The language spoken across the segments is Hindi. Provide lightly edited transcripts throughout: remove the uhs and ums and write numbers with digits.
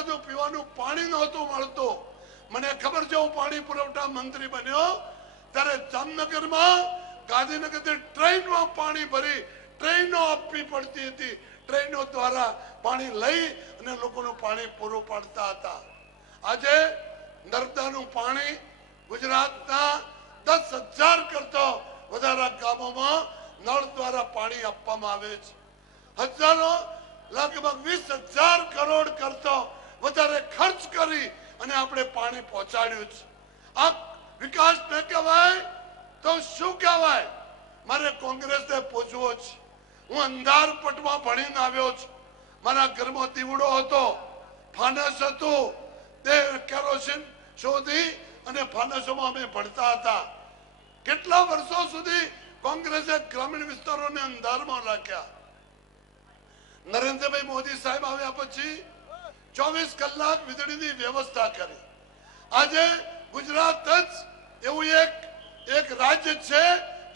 આજુબાજુ પીવાનું પાણી નહોતું મળતું. મને ખબર છે, હું પાણી પુરવઠા મંત્રી બન્યો ત્યારે જામનગરમાં ગાંધીનગરથી ટ્રેનમાં પાણી ભરી ટ્રેનો આપવી પડતી હતી. ટ્રેનો દ્વારા પાણી લઈ અને લોકોનું પાણી પૂરું પાડતા હતા. આજે નર્મદાનું પાણી ગુજરાતના 10,000 કરતા વધારે ગામોમાં નળ દ્વારા પાણી આપવામાં આવે છે. હજારો લગભગ 20,000 કરોડ કરતા વધારે ખર્ચ કરી અને આપણે પાણી પહોંચાડ્યું છે. આ વિકાસ ન કહેવાય તો શું કહેવાય? મારે કોંગ્રેસને પૂછવું છે. હું અંધારપટમાં ભણીને આવ્યો છું. મારા ઘરમાં દીવડો હતો, ફાનસ હતું, તે કેરોસીન શોધી અને ફાનસોમાં અમે ભણતા હતા. કેટલા વર્ષો સુધી કોંગ્રેસે ગ્રામીણ વિસ્તારોને અંધારમાં રાખ્યા. નરેન્દ્રભાઈ મોદી સાહેબ આવ્યા પછી 24 કલાક વીજળીની વ્યવસ્થા કરી. આજે ગુજરાત જ એવું એક રાજ્ય છે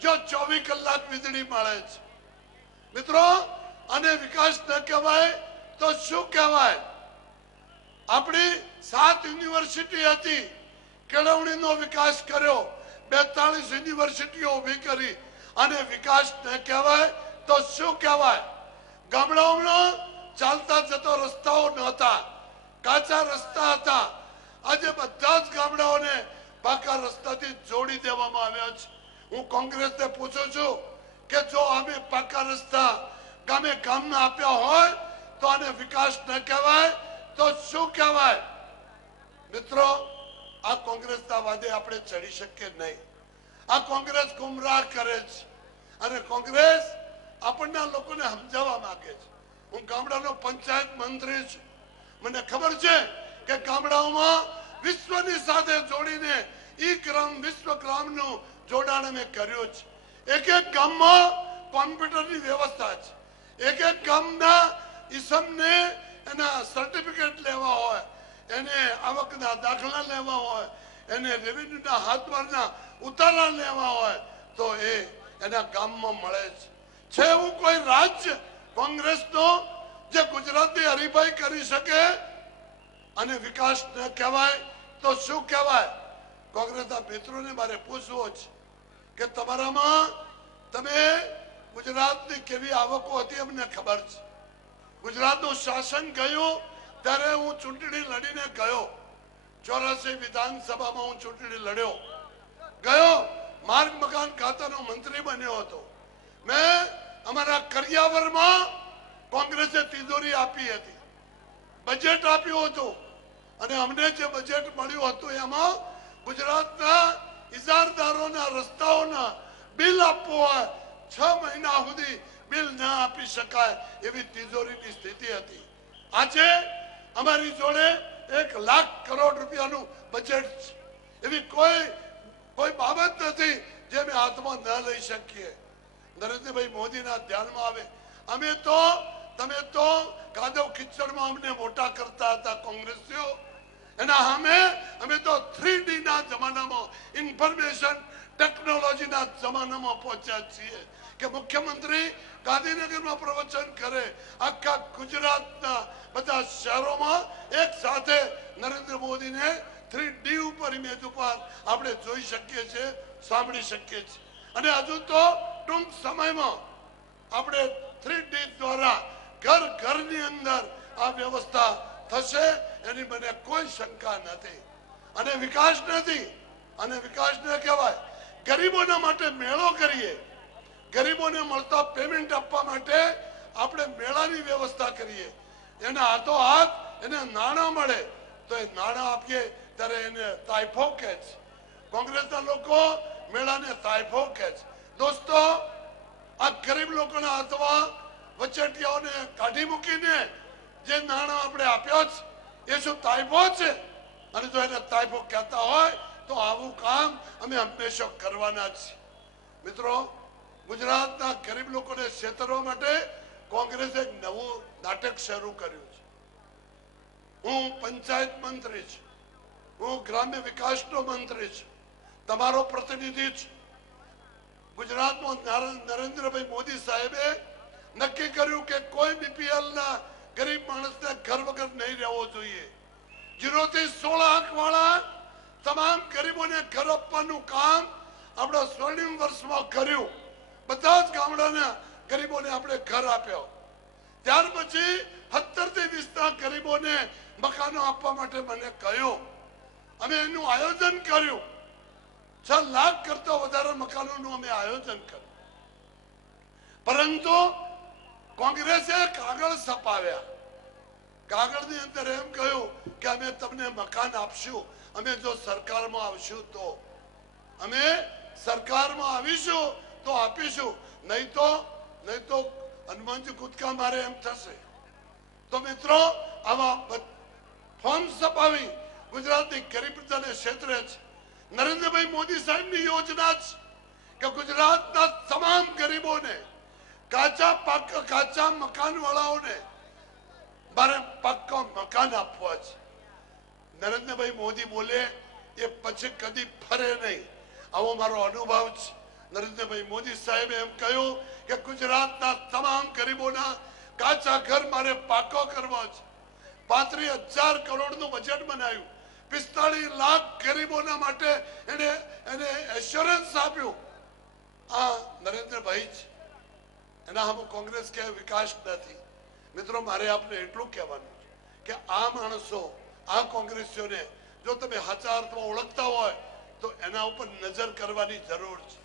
જો 24 કલાક વીજળી મળે છે. મિત્રો, અને વિકાસ ન કહેવાય તો શું કહેવાય? આપણી 7 યુનિવર્સિટી હતી, કેળવણીનો વિકાસ કર્યો, 42 યુનિવર્સિટીઓ ઉભી કરી, અને વિકાસ ન કહેવાય તો શું કહેવાય? ગામડાઓમાં ચાલતા જતો રસ્તાઓ નહોતા, કાચા રસ્તા હતા. આજે બધા જ ગામડાઓને પાકા રસ્તાથી જોડી દેવામાં આવ્યા છે. હું કોંગ્રેસને પૂછું છું કે જો અમે પાકા રસ્તા ગામે ગામના આપ્યા હોય તો આને વિકાસ ન કહેવાય તો શું કહેવાય? મિત્રો, આ કોંગ્રેસના વાદે આપણે ચડી શકીએ નહીં. આ કોંગ્રેસ ગુમરાહ કરે છે અને કોંગ્રેસ આપણના લોકોને સમજાવવા માંગે છે. હું ગામડાનો પંચાયત મંત્રી છું. મને ખબર છે કે ગામડાઓમાં વિશ્વની સાથે જોડીને ઈ-ગ્રામ વિશ્વગ્રામનું જોડાણ અમે કર્યું છે. એક એક ગામમાં કોમ્પ્યુટરની વ્યવસ્થા છે. એક એક ગામના ઈસમને એના સર્ટિફિકેટ લેવા હોય, એને આવકના દાખલા લેવા હોય, એને રેવન્યુના હાથવારના ઉતારા લેવા હોય તો એના ગામમાં મળે છે. છે એવું કોઈ રાજ્ય કોંગ્રેસનો જે ગુજરાતની હરીફાઈ કરી શકે? અને વિકાસ ન કહેવાય તો શું કહેવાય? કોંગ્રેસના મિત્રોને મારે પૂછવું છે કે તમારામાં તમે ગુજરાતની કેવી આવકો હતી અમને ખબર છે. ગુજરાતનું શાસન ગયું ત્યારે હું ચૂંટણી લડીને ગયો. 84 વિધાનસભામાં હું ચૂંટણી લડ્યો, ગયો. માર્ગ મકાન ખાતાનો મંત્રી બન્યો હતો. મેં અમારા કરિયાવરમાં કોંગ્રેસે તિજોરી આપી હતી, બજેટ આપ્યું હતું, અને અમને જે બજેટ મળ્યું હતું એમાં ગુજરાતના ઇજારદારોના રસ્તાઓના બિલ આપવું હોય 6 મહિના સુધી બિલ ના આપી શકાય એવી તિજોરીની સ્થિતિ હતી. આજે અમારી જોડે 1 લાખ કરોડ રૂપિયાનું બજેટ છે. એવી કોઈ બાબત નથી જે અમે હાથમાં ન લઈ શકીએ. નરેન્દ્રભાઈ મોદીના ધ્યાનમાં આવે. તમે તો કાદવ કિચડમાં અમને મોટા કરતા હતા કોંગ્રેસીઓ. એના સામે અમે તો 3D ના જમાનામાં, ઇન્ફોર્મેશન ટેકનોલોજીના જમાનામાં પહોંચ્યા છીએ કે મુખ્યમંત્રી ગાંધીનગરમાં પ્રવચન કરે, આખા ગુજરાતના બધા શહેરોમાં એક સાથે નરેન્દ્ર મોદીને 3D ઉપર, ઇમેજ ઉપર આપણે જોઈ શકીએ છીએ, સાંભળી શકીએ છીએ. અને હજુ તો ટૂંક સમયમાં આપણે 3D દ્વારા ઘરની અંદર આ વ્યવસ્થા થશે, એની મને કોઈ શંકા નથી. અને વિકાસ નથી, અને વિકાસ ન કહેવાય. ગરીબોના માટે મેળો કરીએ, ગરીબોને મળતા પેમેન્ટ આપવા માટે આપણે મેળાની વ્યવસ્થા કરીએ. એના હાથોહાથ એને નાણાં મળે તો એ નાણાં આપીએ ત્યારે એને તાઇફો કહે છે. કોંગ્રેસના લોકો મેળાને તાઇફો કહે છે. દોસ્તો, આ ગરીબ લોકોના હાથમાં વચેટિયાઓને કાઢી મૂકીને જે નાણાં આપણે આપ્યા છે એ શું તાઇફો છે? અને જો એને તાઇફો કહેતા હોય તો આવું કામ અમે હંમેશા કરવાના છીએ. મિત્રો, ગુજરાતના ગરીબ લોકોને છેતરવા માટે કોંગ્રેસે એક નવું નાટક શરૂ કર્યું છે. હું પંચાયત મંત્રી છું, હું ગ્રામ્ય વિકાસનો મંત્રી છું, તમારો પ્રતિનિધિ છું. ગુજરાતમાં નરેન્દ્રભાઈ મોદી સાહેબે નક્કી કર્યું કે કોઈ બીપીએલ ના ગરીબ માણસને ઘર વગર नहीं रहवो જોઈએ। 0 થી 16 આંક વાળા તમામ ગરીબોને ઘર આપવાનું કામ આપણા સ્વર્ણિમ વર્ષમાં કર્યું। બધા જ ગામડાના ગરીબોને આપણે ઘર આપ્યો। ત્યાર પછી 17 થી 20 ગરીબોને મકાનો આપવા માટે મને કહ્યું। અમે એનું આયોજન કર્યું। 6 લાખ કરતા વધારે મકાનોનું અમે આયોજન કર્યું। પરંતુ કોંગ્રેસે કાગળ છપાવ્યા। કાગળની અંદર એમ કહ્યું કે અમે તમને મકાન આપશું, અમે જો સરકારમાં આવશું તો, અમે સરકારમાં આવીશું તો આપીશું, નહીં તો હનુમાનજી કૂદકા મારે એમ થશે। તો મિત્રો આવા ફોર્મ છપાવી ગુજરાતની ગરીબ પ્રજાને ક્ષેત્રે છે। નરેન્દ્રભાઈ મોદી સાહેબની યોજના છે કે ગુજરાતના તમામ ગરીબોને કાચા મકાન વાળાઓને મારે પાક્કા મકાન આપવા છે। નરેન્દ્રભાઈ મોદી બોલે એ પછી કદી ફરે નહીં, આવો મારો અનુભવ છે। નરેન્દ્રભાઈ મોદી સાહેબે એમ કહ્યું કે ગુજરાતના તમામ ગરીબોના કાચા ઘર મારે પાકો કરવા છે। 35,000 કરોડનું બજેટ બનાવ્યું। 45 લાખ ગરીબોના માટે એને એશ્યોરન્સ આપ્યું। આ નરેન્દ્રભાઈ છે, એના હમ કોંગ્રેસ કે વિકાસ નથી। મિત્રો મારે આપને એટલું કહેવાનું છે કે આ માણસો, આ કોંગ્રેસીઓને જો તમે સાચા અર્થમાં ઓળખતા હોય તો એના ઉપર નજર કરવાની જરૂર છે।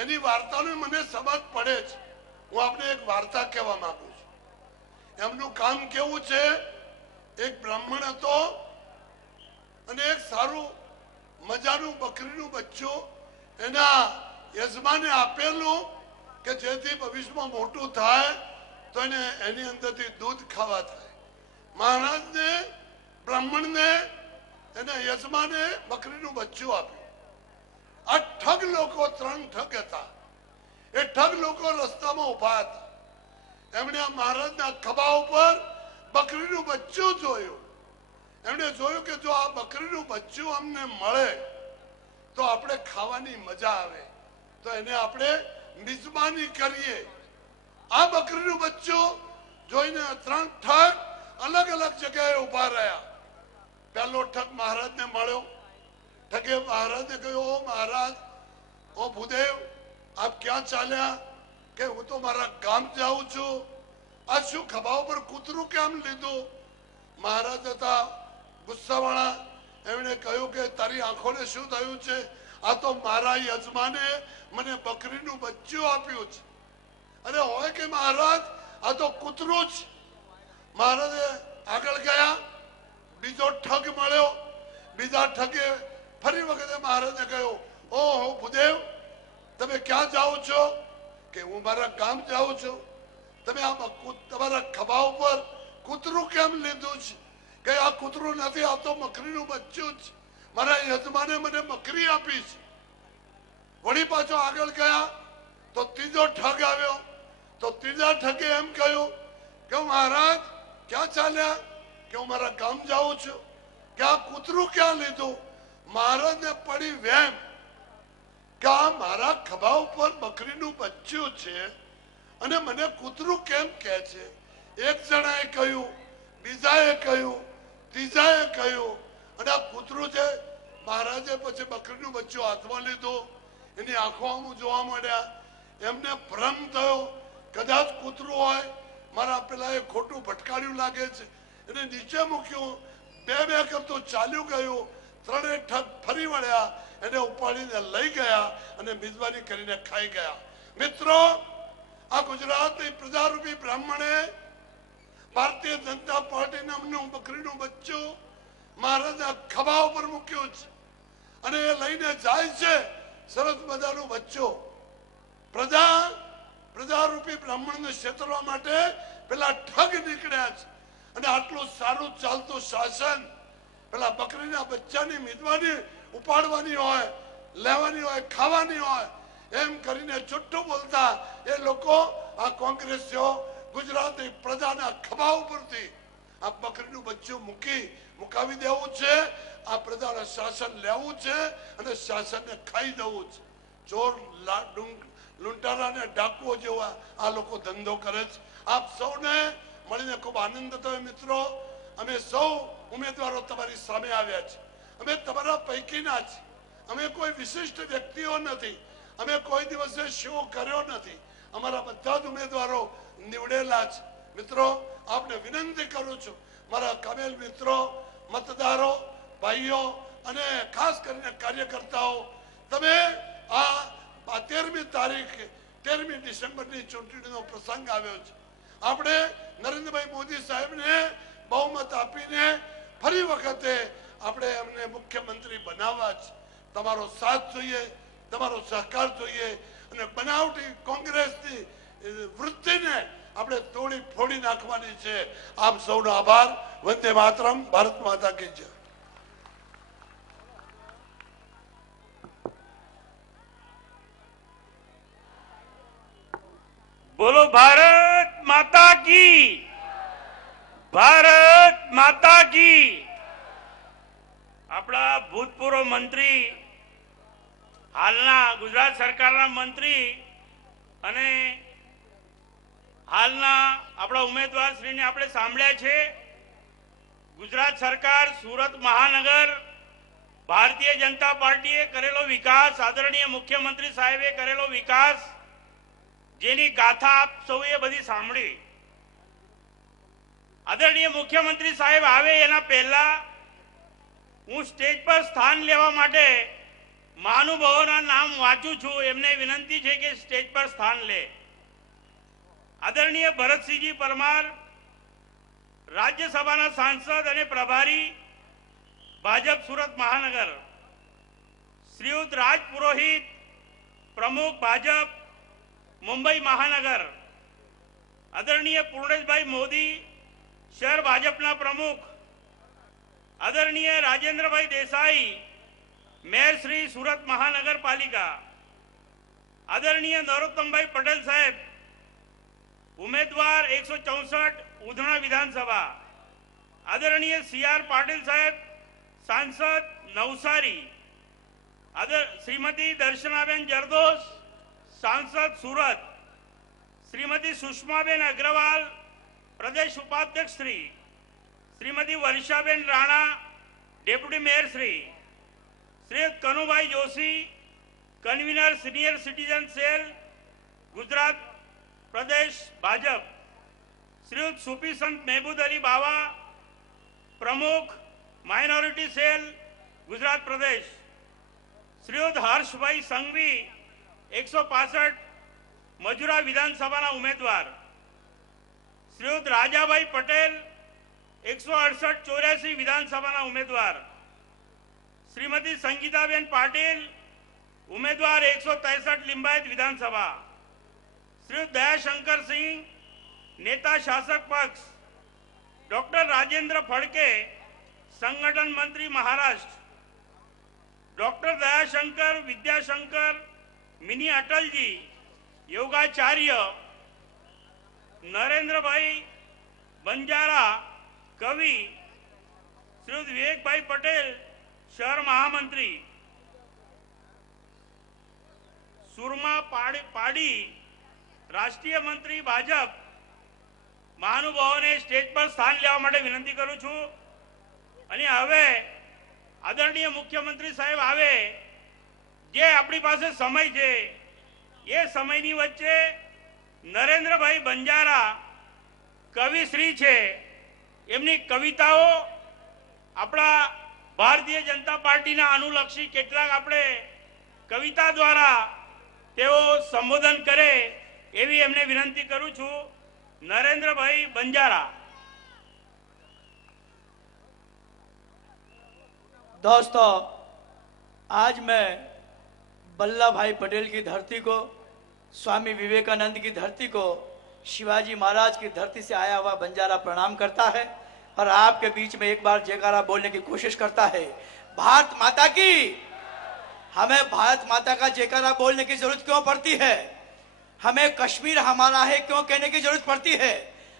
એની વાર્તાનો મને સમજ પડે છે। હું આપને એક વાર્તા કહેવા માંગુ છું। એમનું કામ કેવું છે? એક બ્રાહ્મણ હતો અને એક સારું મજાનું બકરીનું બચ્ચું એના યજમાને આપેલું કે જેથી ભવિષ્યમાં મોટું થાય તો એને એની અંદરથી દૂધ ખાવા થાય। મહારાજને, બ્રાહ્મણને, એના યજમાને બકરીનું બચ્ચું આપ્યું। આ ઠગ લોકો, 3 ઠગ હતા। એ ઠગ લોકો રસ્તામાં ઉભા હતા। એમણે આ મહારાજના ખભા ઉપર બકરીનું બચ્ચું જોયું। એમણે જોયું કે જો આ બકરીનું બચ્ચું અમને મળે તો આપણે ખાવાની મજા આવે, તો એને આપણે મિજબાની કરીએ। આ બકરીનું બચ્ચું જોઈને 3 ઠગ અલગ અલગ જગ્યાએ ઉભા રહ્યા। પહેલો ઠગ મહારાજને મળ્યો। ઠગે મહારાજને કહ્યું, ઓ મહારાજ, ઓ ભૂદેવ, આપ ક્યાં ચાલ્યા? કે હું તો મારા ગામ જાઉં છું। આ શું ખભા ઉપર કૂતરું કેમ લીધું? મહારાજ હતા ગુસ્સાવાળા। એમણે કહ્યું કે તારી આંખોને શું થયું છે? આ તો મારા યજમાને મને બકરીનું બચ્ચું આપ્યું છે। અરે હોય કે મહારાજ, આ તો કૂતરું છે। મહારાજે આગળ ગયા, બીજો ઠગ મળ્યો। બીજા ઠગે ફરી વખતે મહારાજને કહ્યું, ઓહો ભૂદેવ, તમે ક્યાં જાઓ છો? કે હું મારા ગામ જાઉં છું। તમે આ તમારા ખભા ઉપર કૂતરું કેમ લીધું છે? કે આ કૂતરું નથી, આ તો બકરીનું બચ્ચું છે। મારા યજમાને મને બકરી આપી છે। વળી પાછો આગળ ગયા તો ત્રીજો ઠગ આવ્યો। તો ત્રીજા ઠગે એમ કહ્યું કે મહારાજ ક્યાં ચાલ્યા? કે હું મારા ગામ જાઉં છું। કે આ કૂતરું ક્યાં લીધું? મહારાજને પડી વેમ કે આ મારા ખભા ઉપર બકરીનું બચ્ચું છે અને મને કૂતરું કેમ કહે છે? એક જણાએ કહ્યું, બીજાએ કહ્યું, ત્રીજાએ કહ્યું, અને આ કૂતરું છે। મહારાજે પછી બકરીનું બચ્ચું હાથમાં લીધું। એની આંખો આમ જોવા મળ્યા। એમને ભ્રમ થયો, કદાચ કૂતરું હોય, મારા પેલા એ ખોટું ભટકાડ્યું લાગે છે। એને નીચે મૂક્યું, બે કરતું ચાલ્યું ગયું। 3 ઠગ ફરી વળ્યા, એને ઉપાડીને લઈ ગયા અને મિજબાની કરીને ખાઈ ગયા। મિત્રો, આ ગુજરાતની પ્રજારૂપી બ્રાહ્મણે ભારતીય જનતા પાર્ટી નામનું બકરીનું બચ્ચું મહારાજના ખભા ઉપર મૂક્યું છે અને એ લઈને જાય છે સરસ મજાનું બચ્ચું। પ્રજારૂપી બ્રાહ્મણને છેતરવા માટે પેલા ઠગ નીકળ્યા છે અને આટલું સારું ચાલતું શાસન પેલા બકરીના બચ્ચાની મિજબાની ઉપાડવાની હોય, લેવાની હોય, ખાવાની હોય એમ કરીને જુઠ્ઠું બોલતા એ લોકો, આ કોંગ્રેસીઓ ગુજરાતી પ્રજાના ખભા ઉપરથી આ બકરીનું બચ્ચું મુકાવી દેવું છે। આ પ્રજાના શાસન લેવું છે અને શાસનને ખાઈ દેવું છે। ચોર, લૂંટારા ને ડાકુઓ જેવા આ લોકો ધંધો કરે છે। આપ સૌને મળીને ખૂબ આનંદ થયો મિત્રો। અમે સૌ ઉમેદવારો તમારી સામે આવ્યા છે। અમે તમારા પૈકીના છે, અમે કોઈ વિશિષ્ટ વ્યક્તિઓ નથી, અમે કોઈ દિવસે શો કર્યો નથી, અમારા બધા જ ઉમેદવારો નીવડેલા છે। મિત્રો, આપને વિનંતી કરું છું, મારા કામેલ મિત્રો, મતદારો, ભાઈઓ અને ખાસ કરીને કાર્યકર્તાઓ, તમે આ 13મી તારીખે 13મી ડિસેમ્બરની ચૂંટણીનો પ્રસંગ આવ્યો છે। આપણે નરેન્દ્રભાઈ મોદી સાહેબને બહુમત આપીને ફરી વખતે આપણે એમને મુખ્યમંત્રી બનાવવા છે। તમારો સાથ જોઈએ, તમારો સહકાર જોઈએ અને બનાવટી કોંગ્રેસની વૃત્તિને આપણે તોડી ફોડી નાખવાની છે। આપ સૌનો આભાર। વંદે માતરમ। ભારત માતા કી જય। बोलो भारत माता की, भारत माता की। આપણા ભૂતપૂર્વ મંત્રી, હાલના ગુજરાત સરકારના મંત્રી અને હાલના આપણા ઉમેદવાર શ્રીને આપણે સાંભળ્યા છે। ગુજરાત સરકાર, સુરત મહાનગર, ભારતીય જનતા પાર્ટીએ કરેલો વિકાસ, આદરણીય મુખ્યમંત્રી સાહેબે કરેલો વિકાસ, જેની ગાથા આપ સૌએ બધી સાંભળી। આદરણીય મુખ્યમંત્રી સાહેબ આવે એના પહેલા હું સ્ટેજ પર સ્થાન લેવા માટે મહાનુભાવોના નામ વાંચું છું। એમને વિનંતી છે કે સ્ટેજ પર સ્થાન લે। આદરણીય ભરતસિંહજી પરમાર, રાજ્યસભાના સાંસદ અને પ્રભારી, ભાજપ સુરત મહાનગર। શ્રીયુત રાજ પુરોહિત, પ્રમુખ ભાજપ मुंबई महानगर। आदरणीय पूर्णेशभाई मोदी, शहर भाजपा प्रमुख। आदरणीय राजेंद्र भाई देसाई, मेयर श्री सूरत महानगर पालिका। आदरणीय नरोत्तम भाई पटेल साहेब, उम्मीदवार 164 उधना विधानसभा। आदरणीय CR पाटिल साहेब, सांसद नवसारी। श्रीमती दर्शनाबेन जरदोस, सांसद सूरत। श्रीमती सुषमाबेन अग्रवाल, प्रदेश उपाध्यक्ष Shri. Shrimati Varshaben Rana, deputy mayor Shri. Shriyut Kanubhai Joshi, convener senior citizen cell, Gujarat प्रदेश भाजप। श्रीयुत सूफी संत महबूद अली बावा, प्रमुख माइनॉरिटी सेल, गुजरात प्रदेश। श्रीयुत हर्षभाई संघवी, 165 मजुरा विधानसभा उम्मीदवार। श्रीयुत राजाभाई पटेल, 168-84 विधानसभा उम्मीदवार। श्रीमती संगीताबेन पाटिल, उम्मीदवार 163 लिंबायत विधानसभा। श्रीयुत दयाशंकर सिंह, नेता शासक पक्ष। डॉक्टर राजेंद्र फड़के, संगठन मंत्री महाराष्ट्र। Doctor Dayashankar Vidyashankar, mini Atal ji, योगाचार्य। नरेंद्र भाई बंजारा, कवि। श्रीयुत विवेक भाई पटेल, शहर महामंत्री। सुरमा पाड़ी, राष्ट्रीय मंत्री भाजप। महानुभावोने स्टेज पर स्थान लेवा माटे विनंती करूं छूं। अने हवे आदरणीय मुख्यमंत्री साहेब आवे, जे अपनी पासे समय छे ये समयनी वच्चे नरेंद्र भाई बंजारा कविश्री छे, एमनी कविताओ अपना भारतीय जनता पार्टी ना अनुलक्षी केटलाक आपणे कविता द्वारा तेओ संबोधन करे एवी एमने विनंती करूं छूं। नरेंद्र भाई बंजारा। दोस्तों, आज मैं वल्लभ भाई पटेल की धरती को, स्वामी विवेकानंद की धरती को, शिवाजी महाराज की धरती से आया हुआ बंजारा प्रणाम करता है और आपके बीच में एक बार जयकारा बोलने की कोशिश करता है। भारत माता की। हमें भारत माता का जयकारा बोलने की जरूरत क्यों पड़ती है? हमें कश्मीर हमारा है क्यों कहने की जरूरत पड़ती है?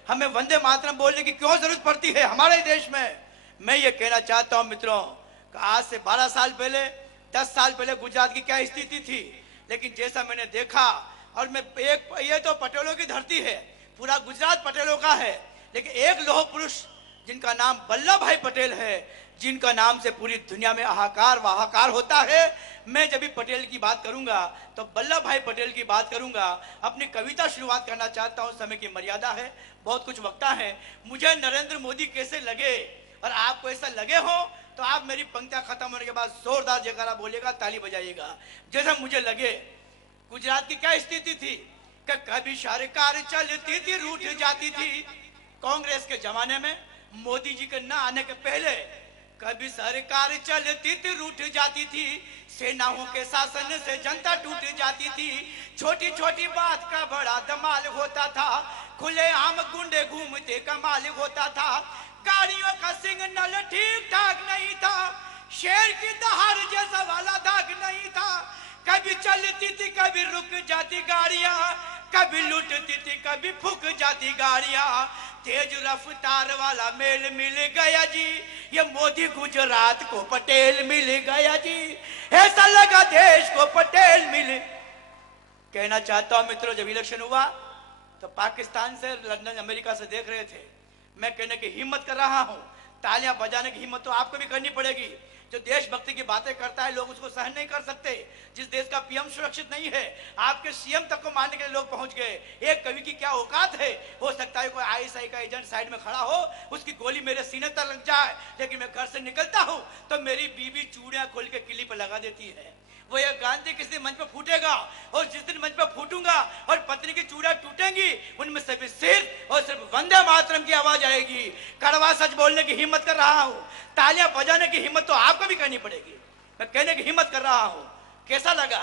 हमें वंदे मातरम बोलने की क्यों जरूरत पड़ती है हमारे देश में? मैं ये कहना चाहता हूं मित्रों, आज से 12 साल पहले, 10 साल पहले गुजरात की क्या स्थिति थी, लेकिन जैसा मैंने देखा, और मैं ये तो पटेलों की धरती है, पूरा गुजरात पटेलों का है, लेकिन एक लौह पुरुष जिनका नाम वल्लभ भाई पटेल है, जिनका नाम से पूरी दुनिया में हाहाकार वाहाकार होता है। मैं जब भी पटेल की बात करूंगा तो वल्लभ भाई पटेल की बात करूंगा। अपनी कविता शुरुआत करना चाहता हूं, समय की मर्यादा है, बहुत कुछ वक्ता है। मुझे नरेंद्र मोदी कैसे लगे और आपको ऐसा लगे हो तो आप मेरी पंक्तियां खत्म होने के बाद जोरदार जयकारा बोलिएगा, ताली बजाइएगा। जैसे मुझे लगे गुजरात की क्या स्थिति थी कि कभी सरकार चलती थी रूठ जाती थी, कांग्रेस के जमाने में मोदी जी के न आने के पहले कभी सरकार चलती थी रूठ जाती थी, सेनाओं के शासन से जनता टूट जाती थी, छोटी छोटी बात का बड़ा धमाल होता था, खुले आम गुंडे घूमते कमाल होता था, गाड़ियों का सिग्नल ठीक ठाक नहीं था, शेर की दहाड़ जैसा वाला दाग नहीं था, कभी चलती थी कभी रुक जाती गाड़ियां, कभी लुटती थी कभी फूक जाती गाड़ियां, तेज रफ्तार वाला मेल मिल गया जी, ये मोदी गुजरात को पटेल मिल गया जी, ऐसा लगा देश को पटेल मिल। कहना चाहता हूं मित्रों, जब इलेक्शन हुआ तो पाकिस्तान से, लंदन, अमेरिका से देख रहे थे। मैं कहने की हिम्मत कर रहा हूं, तालियां बजाने की हिम्मत तो आपको भी करनी पड़ेगी। जो देशभक्ति की बातें करता है लोग उसको सहन नहीं कर सकते। जिस देश का पीएम सुरक्षित नहीं है, आपके सीएम तक को मारने के लिए लोग पहुंच गए। एक कवि की क्या औकात है, हो सकता है कोई आईएसआई का एजेंट साइड में खड़ा हो, उसकी गोली मेरे सीने तक लग जाए, लेकिन मैं घर से निकलता हूं तो मेरी बीवी चूड़ियां खोल के किली पर लगा देती है। वो ये गांधी किसी मंच पर फूटेगा और जिस दिन मंच पर फूटूंगा और पत्नी की चूड़ियां टूटेंगी, उनमें सिर्फ सिर्फ और सिर्फ वंदे मातरम की आवाज आएगी। कड़वा सच बोलने की हिम्मत कर रहा हूं, तालियां बजाने की हिम्मत तो आपको भी करनी पड़ेगी। मैं कहने की हिम्मत कर रहा हूं। कैसा लगा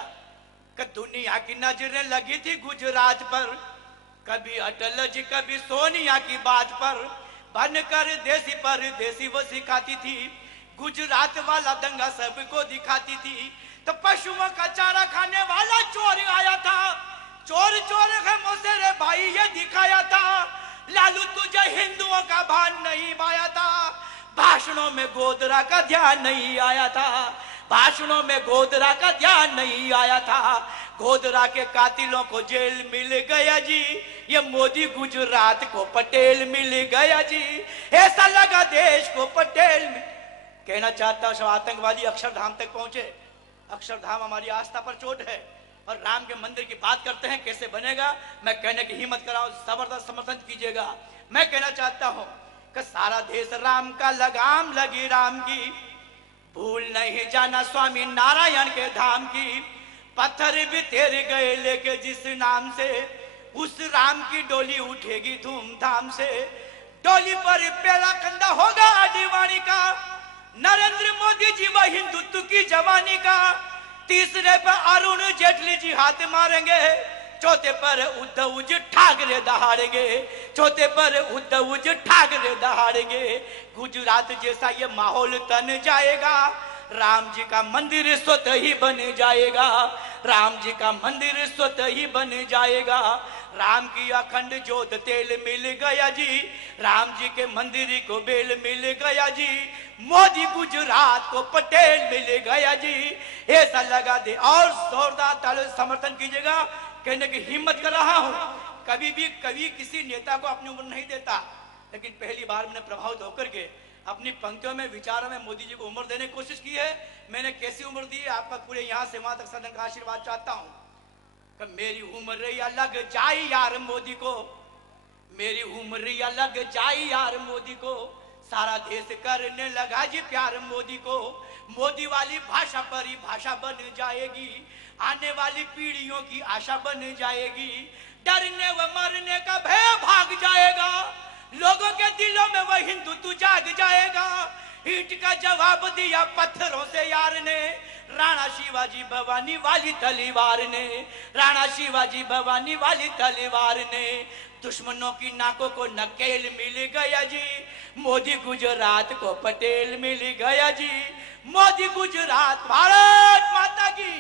कि दुनिया की नजरें लगी थी गुजरात पर, कभी अटल जी कभी सोनिया की बात पर, बनकर देसी पर देसी वो सिखाती थी, गुजरात वाला दंगा सबको दिखाती थी। तो पशुओं का चारा खाने वाला चोर आया था, चोर चोर है मोसेरे भाई ये दिखाया था, लालू तुझे हिंदुओं का भान नहीं पाया था, भाषणों में गोदरा का ध्यान नहीं आया था, भाषणों में गोदरा का ध्यान नहीं आया था, गोदरा के कातिलों को जेल मिल गया जी, ये मोदी गुजरात को पटेल मिल गया जी, ऐसा लगा देश को पटेल मिल। कहना चाहता हूं, सब आतंकवादी अक्षरधाम तक पहुंचे। अक्षरधाम हमारी आस्था पर चोट है और राम के मंदिर की बात करते हैं, कैसे बनेगा। मैं कहने की हिम्मत कर रहा हूं, जबरदस्त समर्थन कीजिएगा। मैं कहना चाहता हूं कि सारा देश राम का लगाम लगी राम की, भूल नहीं जाना स्वामी नारायण के धाम की, पत्थर भी तेरे गए लेके जिस नाम से, उस राम की डोली उठेगी धूमधाम से, डोली पर पहला कंधा होगा आदिवानी का, नरेंद्र मोदी जी वह हिंदुत्व की जवानी का, तीसरे पर अरुण जेटली जी हाथ मारेंगे, चौथे पर उद्धव जी ठाकरे दहाड़ेंगे, चौथे पर उद्धव जी ठाकरे दहाड़ेंगे। गुजरात जैसा ये माहौल तन जाएगा, राम जी का मंदिर स्वतः ही बन जाएगा, राम जी का मंदिर स्वतः ही बन जाएगा, राम की अखंड ज्योत तेल मिल गया जी, राम जी के मंदिर को बेल मिल गया जी, मोदी गुजरात को पटेल मिल गया जी, ऐसा लगा दे। और जोरदार ताली समर्थन कीजिएगा। कहने की हिम्मत कर रहा हूं, कभी भी कभी किसी नेता को अपनी उम्र नहीं देता, लेकिन पहली बार मैंने प्रभावित होकर के अपनी पंक्तियों में, विचारों में मोदी जी को उम्र देने की कोशिश की है। मैंने कैसी उम्र दी, आपका पूरे यहां से वहां तक सदन का आशीर्वाद चाहता हूं कि मेरी उम्र अलग जाए यार मोदी को, मेरी उम्र अलग जाए यार मोदी को, सारा देश करने लगा जी प्यार मोदी को, मोदी वाली भाषा परिभाषा बन जाएगी, आने वाली पीढ़ियों की आशा बन जाएगी, डरने व मरने का भय भाग जाएगा, लोगों के दिलों में वह हिंदुत्व जाग जाएगा। ईंट का जवाब दिया पत्थरों से यार ने, राणा शिवाजी भवानी वाली तलवार ने, राणा शिवाजी भवानी वाली तलवार ने, दुश्मनों की नाकों को नकेल मिल गया जी, मोदी गुजरात को पटेल मिल गया जी, मोदी गुजरात भारत माता की।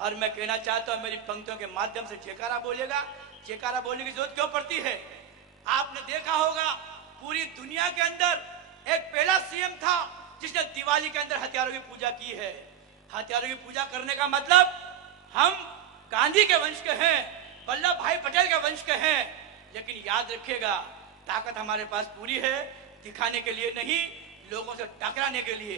और मैं कहना चाहता हूं, मेरी पंक्तियों के माध्यम से जयकारा बोलेगा। जयकारा बोलने की जरूरत क्यों पड़ती है? आपने देखा होगा पूरी दुनिया के अंदर एक पहला सीएम था जिसने दिवाली के अंदर हथियारों की पूजा की है। हथियारों की पूजा करने का मतलब हम गांधी के वंश के हैं, वल्लभ भाई पटेल के वंश के हैं, लेकिन याद रखिएगा ताकत हमारे पास पूरी है, दिखाने के लिए नहीं, लोगों से टकराने के लिए,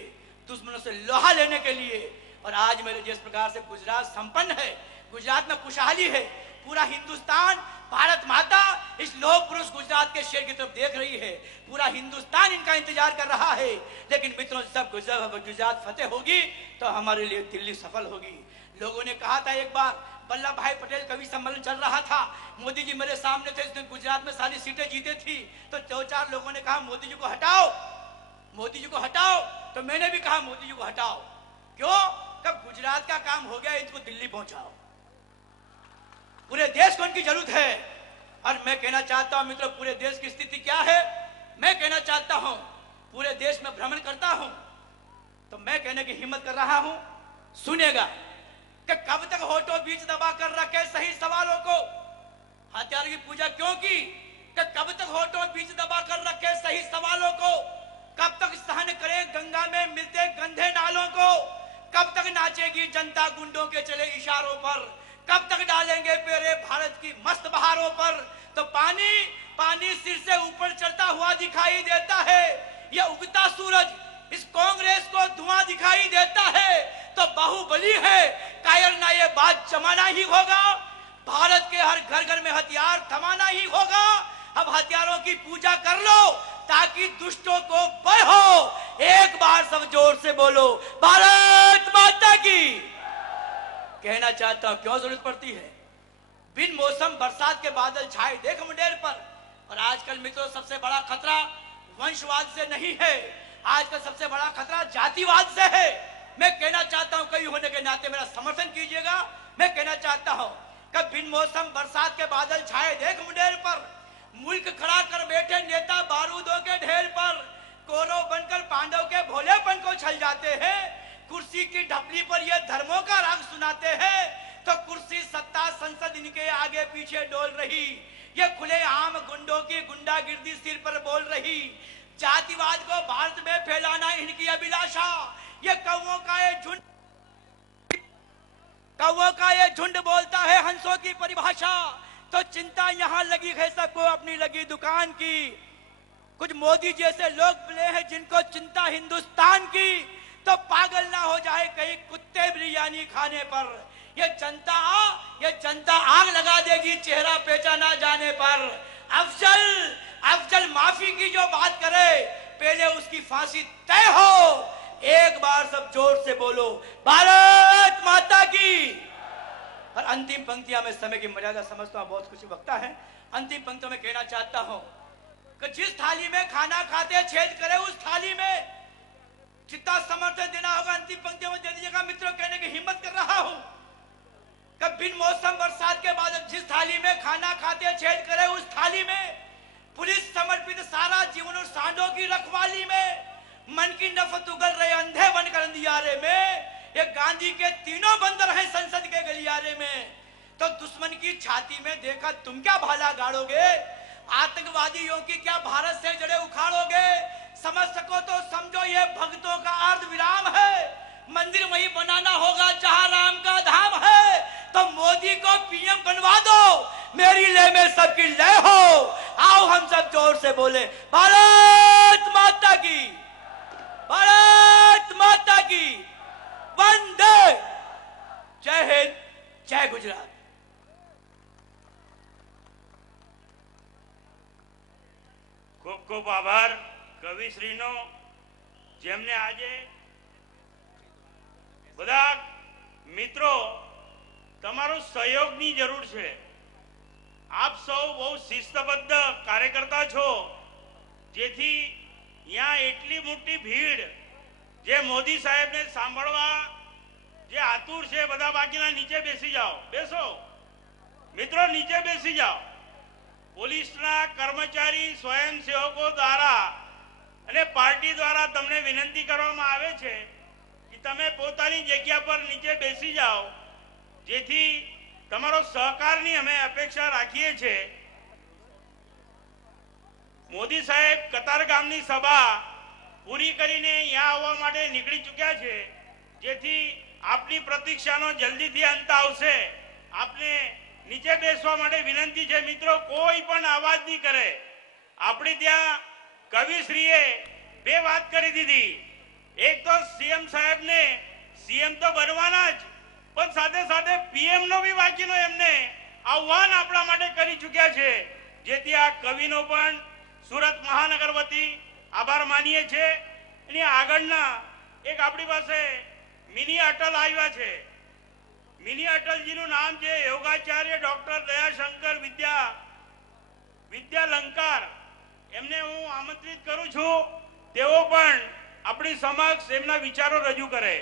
दुश्मनों से लोहा लेने के लिए। और आज मेरे जिस प्रकार से गुजरात संपन्न है, गुजरात में खुशहाली है, पूरा हिंदुस्तान, भारत माता इस लोह पुरुष गुजरात के शेर की तरफ देख रही है, पूरा हिंदुस्तान इनका इंतजार कर रहा है। लेकिन मित्रों, जब गुजरात फतेह होगी तो हमारे लिए दिल्ली सफल होगी। लोगों ने कहा था, एक बार वल्लभ भाई पटेल कवि सम्मेलन चल रहा था, मोदी जी मेरे सामने थे, इसने गुजरात में सारी सीटें जीते थी, तो 2-4 लोगों ने कहा मोदी जी को हटाओ, मोदी जी को हटाओ। तो मैंने भी कहा मोदी जी को हटाओ। क्यों? कब गुजरात का काम हो गया, इनको दिल्ली पहुंचाओ, पूरे देश को उनकी जरूरत है। और मैं कहना चाहता हूं मित्रों, पूरे देश की स्थिति क्या है, मैं कहना चाहता हूं, पूरे देश में भ्रमण करता हूं तो मैं कहने की हिम्मत कर रहा हूं, सुनेगा कि कब तक होठों बीच दबा कर रखे सही सवालों को। हथियार की पूजा क्यों की? कि कब तक होठों बीच दबा कर रखे सही सवालों को, कब तक सहन करे गंगा में मिलते गंदे नालों को, कब तक नाचेगी जनता गुंडों के चले इशारों पर, कब तक डालेंगे पेरे भारत की मस्त बहारों पर। तो पानी पानी सिर से ऊपर चढ़ता हुआ दिखाई देता है, यह उगता सूरज इस कांग्रेस को धुआं दिखाई देता है। तो बाहुबली है, कायर ना ये बात जमाना ही होगा, भारत के हर घर घर में हथियार थमाना ही होगा। अब हथियारों की पूजा कर लो ताकि दुष्टों को भय हो। एक बार सब जोर से बोलो, भारत माता की। कहना चाहता हूं, क्यों जरूरत पड़ती है? बिन मौसम बरसात के बादल छाए देख मुंडेर पर। और आजकल मित्रों, सबसे बड़ा खतरा वंशवाद से नहीं है, आजकल सबसे बड़ा खतरा जातिवाद से है। मैं कहना चाहता हूं, कई होने के नाते मेरा समर्थन कीजिएगा। मैं कहना चाहता हूं कि बिन मौसम बरसात के बादल छाए देख मुंडेर पर, मुल्क खड़ा कर बैठे नेता बारूदों के ढेर पर, कौरव बनकर पांडव के भोलेपन को छल जाते हैं। कुर्सी की ढपली पर ये धर्मों का राग सुनाते हैं, तो कुर्सी सत्ता संसद इनके आगे पीछे डोल रही। ये खुले आम गुंडों की गुंडागिर्दी सिर पर बोल रही। जातिवाद को भारत में फैलाना इनकी अभिलाषा। ये कौओं का ये झुंड बोलता है हंसों की परिभाषा। तो चिंता यहाँ लगी है सबको अपनी लगी दुकान की। कुछ मोदी जैसे लोग मिले हैं जिनको चिंता हिंदुस्तान की। तो पागल ना हो जाए कहीं कुत्ते बिरयानी खाने पर। ये जनता आग लगा देगी चेहरा पहचाना जाने पर। अफजल माफी की जो बात करे, पहले उसकी फांसी तय हो। एक बार सब जोर से बोलो, भारत माता की। और अंतिम पंक्तियां में समय की मर्यादा समझता हूं, बहुत खुशी वक्ता है। अंतिम पंक्तियों में कहना चाहता हूं कि जिस थाली में खाना खाते छेद करे, उस थाली में जितना समर्थन देना होगा अंतिम पंक्तियों में दे दीजिएगा। मित्रों, कहने की हिम्मत कर रहा हूं कि बिन मौसम बरसात के बाद जिस थाली में खाना खाते छेद करे, उस थाली में पुलिस समर्पित सारा जीवन उस सांडों की रखवाली में। मन की नफरत उगल रहे अंधे बनकर अंधियारे में। ये गांधी के तीनों बंदर हैं संसद के गलियारे में। तो दुश्मन की छाती में देखा तुम क्या भाला गाड़ोगे, आतंकवादियों की क्या भारत से जड़ें उखाड़ोगे। समझ सको तो समझो, ये भक्तों का अर्ध विराम है। मंदिर वही बनाना होगा जहां राम का धाम है। तो मोदी को पीएम बनवा दो, मेरी लय में सबकी लय हो। आओ हम सब जोर से बोले, भारत माता की, भारत माता की, वंदे। जय हिंद, जय गुजरात। ખૂબ ખૂબ આભાર કવિશ્રીનો, જેમને આજે બધા મિત્રો તમારો સહયોગની જરૂર છે। આપ સૌ બહુ શિસ્તબદ્ધ કાર્યકર્તા છો, જેથી અહીંયા એટલી મોટી ભીડ જે મોદી સાહેબને સાંભળવા જે આતુર છે, બધા બાકીના નીચે બેસી જાઓ, બેસો મિત્રો, નીચે બેસી જાઓ। પોલીસના કર્મચારી સ્વયંસેવકો દ્વારા અને પાર્ટી દ્વારા તમને વિનંતી કરવામાં આવે છે કે તમે પોતાની જગ્યા પર નીચે બેસી જાઓ, જેથી તમારો સહકારની અમે અપેક્ષા રાખીએ છીએ। મોદી સાહેબ કતારગામની સભા પૂરી કરીને અહીંયા આવવા માટે નીકળી ચૂક્યા છે, જેથી આપની પ્રતીક્ષાનો જલ્દીથી અંત આવશે। આપને નીચે બેસવા માટે વિનંતી છે। મિત્રો, કોઈ પણ અવાજ નહીં કરે। આપણે ત્યાં કવિશ્રીએ બે વાત કરી દીધી. એક તો સીએમ સાહેબને સીએમ તો બનવાના જ, પણ સાથે સાથે પીએમ નો બી વાંચીનો એમને આહ્વાન આપણા માટે કરી ચૂક્યા છે, જેથી આ કવિનો પણ સુરત મહાનગર વતી આભાર માનીએ છીએ. એની આગળના એક આપણી પાસે મિની અટલ આવ્યા છે. મિની અટલજીનું નામ છે યોગાચાર્ય ડોક્ટર દયાશંકર વિદ્યાલંકાર. એમને હું આમંત્રિત કરું છું, તેઓ પણ આપણી સમક્ષ એમના વિચારો રજૂ કરે.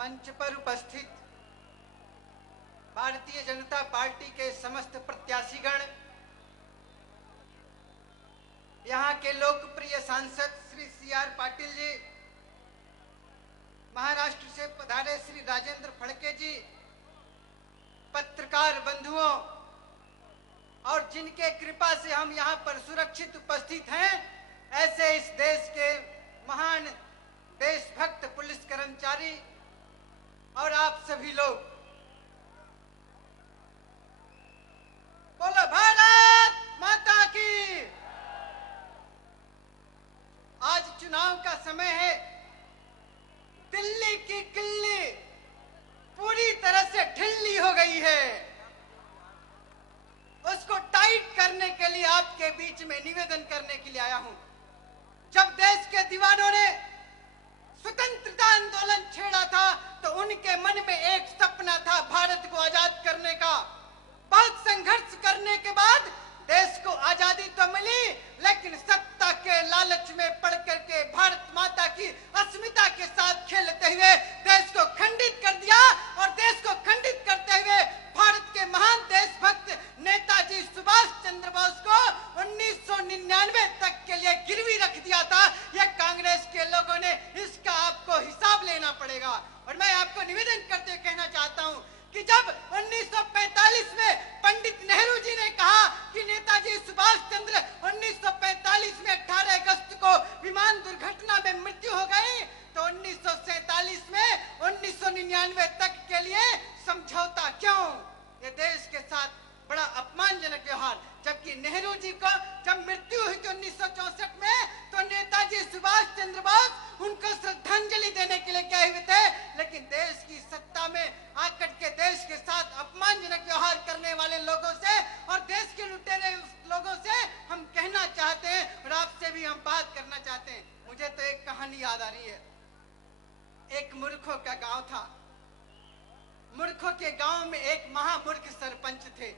मंच पर उपस्थित भारतीय जनता पार्टी के समस्त प्रत्याशीगण, यहाँ के लोकप्रिय सांसद श्री सीआर पाटिल जी, महाराष्ट्र से पधारे श्री राजेंद्र फड़के जी, पत्रकार बंधुओं और जिनके कृपा से हम यहाँ पर सुरक्षित उपस्थित हैं, ऐसे इस देश के महान देशभक्त पुलिस कर्मचारी और आप सभी लोग, बोलो भारत माता की। आज चुनाव का समय है। दिल्ली की किल्ली पूरी तरह से ढिल्ली हो गई है। उसको टाइट करने के लिए आपके बीच में निवेदन करने के लिए आया हूं। जब देश के दीवानों ने स्वतंत्रता आंदोलन छेड़ा था तो उनके मन में एक सपना था भारत को आजाद करने का। बहुत संघर्ष करने के बाद देश को आजादी तो मिली, लेकिन सत्ता के लालच में पड़ करके भारत माता की अस्मिता के साथ खेलते हुए देश को खंडित कर दिया। और देश को खंडित करते हुए भारत के महान देशभक्त नेताजी सुभाष चंद्र बोस को 1999 तक के लिए गिरवी रख दिया था। यह कांग्रेस के लोगों ने, इसका आपको हिसाब लेना पड़ेगा। और मैं आपको निवेदन करते कहना चाहता हूं कि जब 1945 में पंडित नेहरू जी ने कहा कि नेताजी सुभाष चंद्र 1945 में 18 अगस्त को विमान दुर्घटना में मृत्यु हो गई, तो 1947 में 1999 तक के लिए समझौता क्यों? ये देश के साथ बड़ा अपमानजनक व्यवहार। जबकि नेहरू जी को जब मृत्यु हुई थी 1964 में, तो नेताजी सुभाष चंद्र बोस उनको श्रद्धांजलि देने के लिए गए हुए थे। लेकिन देश की सत्ता में आकर के देश के साथ अपमानजनक व्यवहार करने वाले लोगों से और देश के लुटेरे लोगों से हम कहना चाहते हैं और आपसे भी हम बात करना चाहते हैं। मुझे तो एक कहानी याद आ रही है। एक मूर्खों का गांव था। मूर्खों के गांव में एक महामूर्ख सरपंच थे।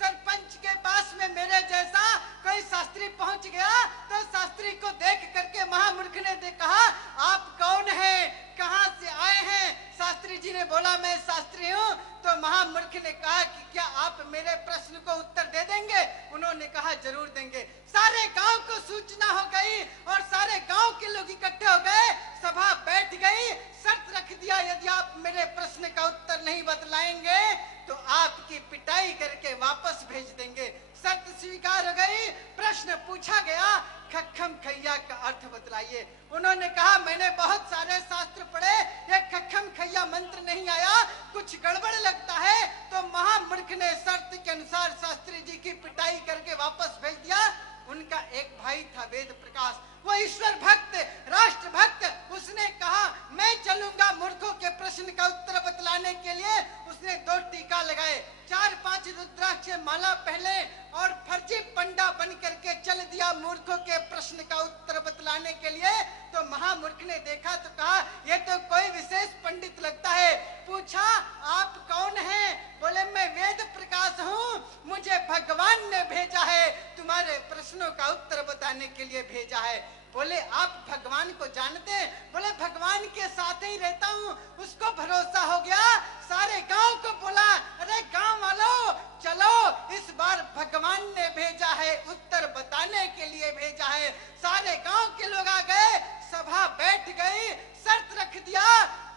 सरपंच के पास में मेरे जैसा कोई शास्त्री पहुंच गया तो शास्त्री को देख करके महामूर्ख ने कहा, आप कौन हैं, कहां से आए हैं? शास्त्री जी ने बोला, मैं शास्त्री हूं। तो महामूर्ख ने कहा कि क्या आप मेरे प्रश्न को उत्तर दे देंगे? उन्होंने कहा, जरूर देंगे। सारे गांव को सूचना हो गई और सारे गांव के लोग इकट्ठे हो गए। सभा बैठ गई। शर्त रख दिया, यदि आप मेरे प्रश्न का उत्तर नहीं बतलाएंगे तो आपकी पिटाई करके वापस भेज देंगे। शर्त स्वीकार हो गई। प्रश्न पूछा गया, खखम खैया का अर्थ बतलाइए। उन्होंने कहा, मैंने बहुत सारे शास्त्र पढ़े, ये खखम खैया मंत्र नहीं आया, कुछ गड़बड़ लगता है। तो महामूर्ख ने शर्त के अनुसार शास्त्री जी की पिटाई करके वापस भेज दिया। उनका एक भाई था वेद प्रकाश, वो ईश्वर भक्त, राष्ट्र भक्त। उसने कहा, मैं चलूंगा मूर्खों के प्रश्न का उत्तर बतलाने के लिए। उसने 2 टीका लगाए, 4-5 रुद्राक्ष माला पहले और फर्जी पंडा बन करके चल दिया मूर्खों के प्रश्न का उत्तर बतलाने के लिए। तो महामूर्ख ने देखा तो कहा, ये तो कोई विशेष पंडित लगता है। पूछा, आप कौन हैं? बोले, मैं वेद प्रकाश हूँ, मुझे भगवान ने भेजा है, तुम्हारे प्रश्नों का उत्तर बताने के लिए भेजा है। बोले, आप भगवान को जानते हैं? बोले, भगवान के साथ ही रहता हूँ। उसको भरोसा हो गया, सारे गांव को बोला, अरे गांव वालों चलो, इस बार भगवान ने भेजा है, उत्तर बताने के लिए भेजा है। सारे गांव के लोग आ गए, सभा बैठ गई। शर्त रख दिया,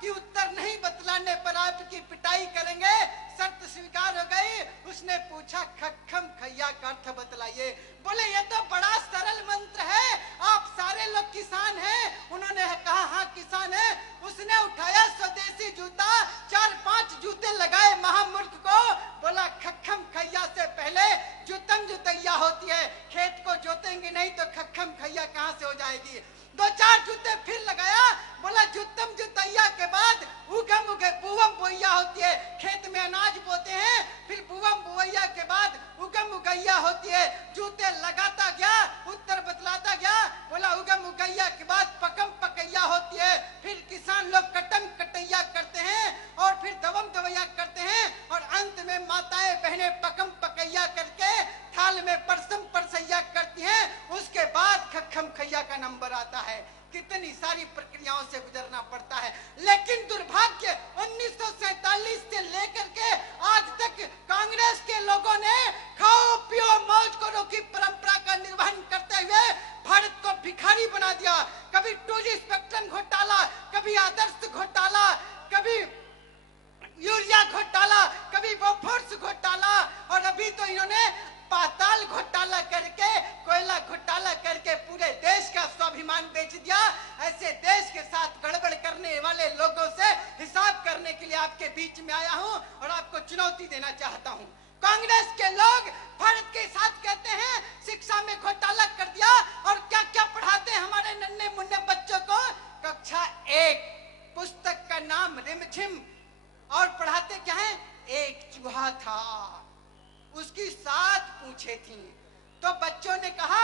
कि उत्तर नहीं बतलाने पर आपकी पिटाई करेंगे। शर्त स्वीकार हो गई। उसने पूछा खखम खैया का अर्थ बतलाइए। बोले ये तो बड़ा सरल मंत्र है, आप सारे लोग किसान हैं। उन्होंने कहा हाँ किसान है। उसने उठाया स्वदेशी जूता, 4-5 जूते लगाए महामूर्ख को। बोला खखम खैया से पहले जुतम जुतैया होती है, खेत को जोतेंगे नहीं तो खखम खैया कहाँ से हो जाएगी। 2-4 जूते फिर लगाया। बोला जुतम जुतैया के बाद उगम उगे बुवम बोइया होती है, खेत में अनाज बोते हैं। फिर बुवम बोइया के बाद उगम उगैया होती है। जूते लगाता गया, उत्तर बतलाता गया। बोला उगम उगैया के बाद पकम पकैया होती है। फिर किसान लोग कटम कटैया करते हैं और फिर दवम दवैया करते हैं और अंत में माताएं बहनें पकम पकैया करके थाल में परसम परसैया करती हैं। उसके बाद खखम खैया का नंबर आता है। कितनी सारी प्रक्रियाओं से गुजरना पड़ता है, लेकिन दुर्भाग्य 1947 से लेकर के आज तक कांग्रेस के लोगों ने खाओ पियो मौज करो की परंपरा का निर्वहन करते हुए भारत को भिखारी बना दिया। कभी 2G स्पेक्ट्रम घोटाला, कभी आदर्श घोटाला, कभी यूरिया घोटाला, कभी बोफोर्स घोटाला और अभी तो इन्होंने पाताल घोटाला करके, कोयला घोटाला करके पूरे देश का स्वाभिमान बेच दिया। ऐसे देश के साथ गड़बड़ करने वाले लोगों से हिसाब करने के लिए आपके बीच में आया हूं और आपको चुनौती देना चाहता हूं। कांग्रेस के लोग भारत के साथ कहते हैं शिक्षा में घोटाला कर दिया और क्या क्या पढ़ाते हैं हमारे नन्हे मुन्ने बच्चों को। कक्षा 1 पुस्तक का नाम रिमझिम और पढ़ाते क्या है, एक चूहा था, उसकी 7 पूंछें थी। तो बच्चों ने कहा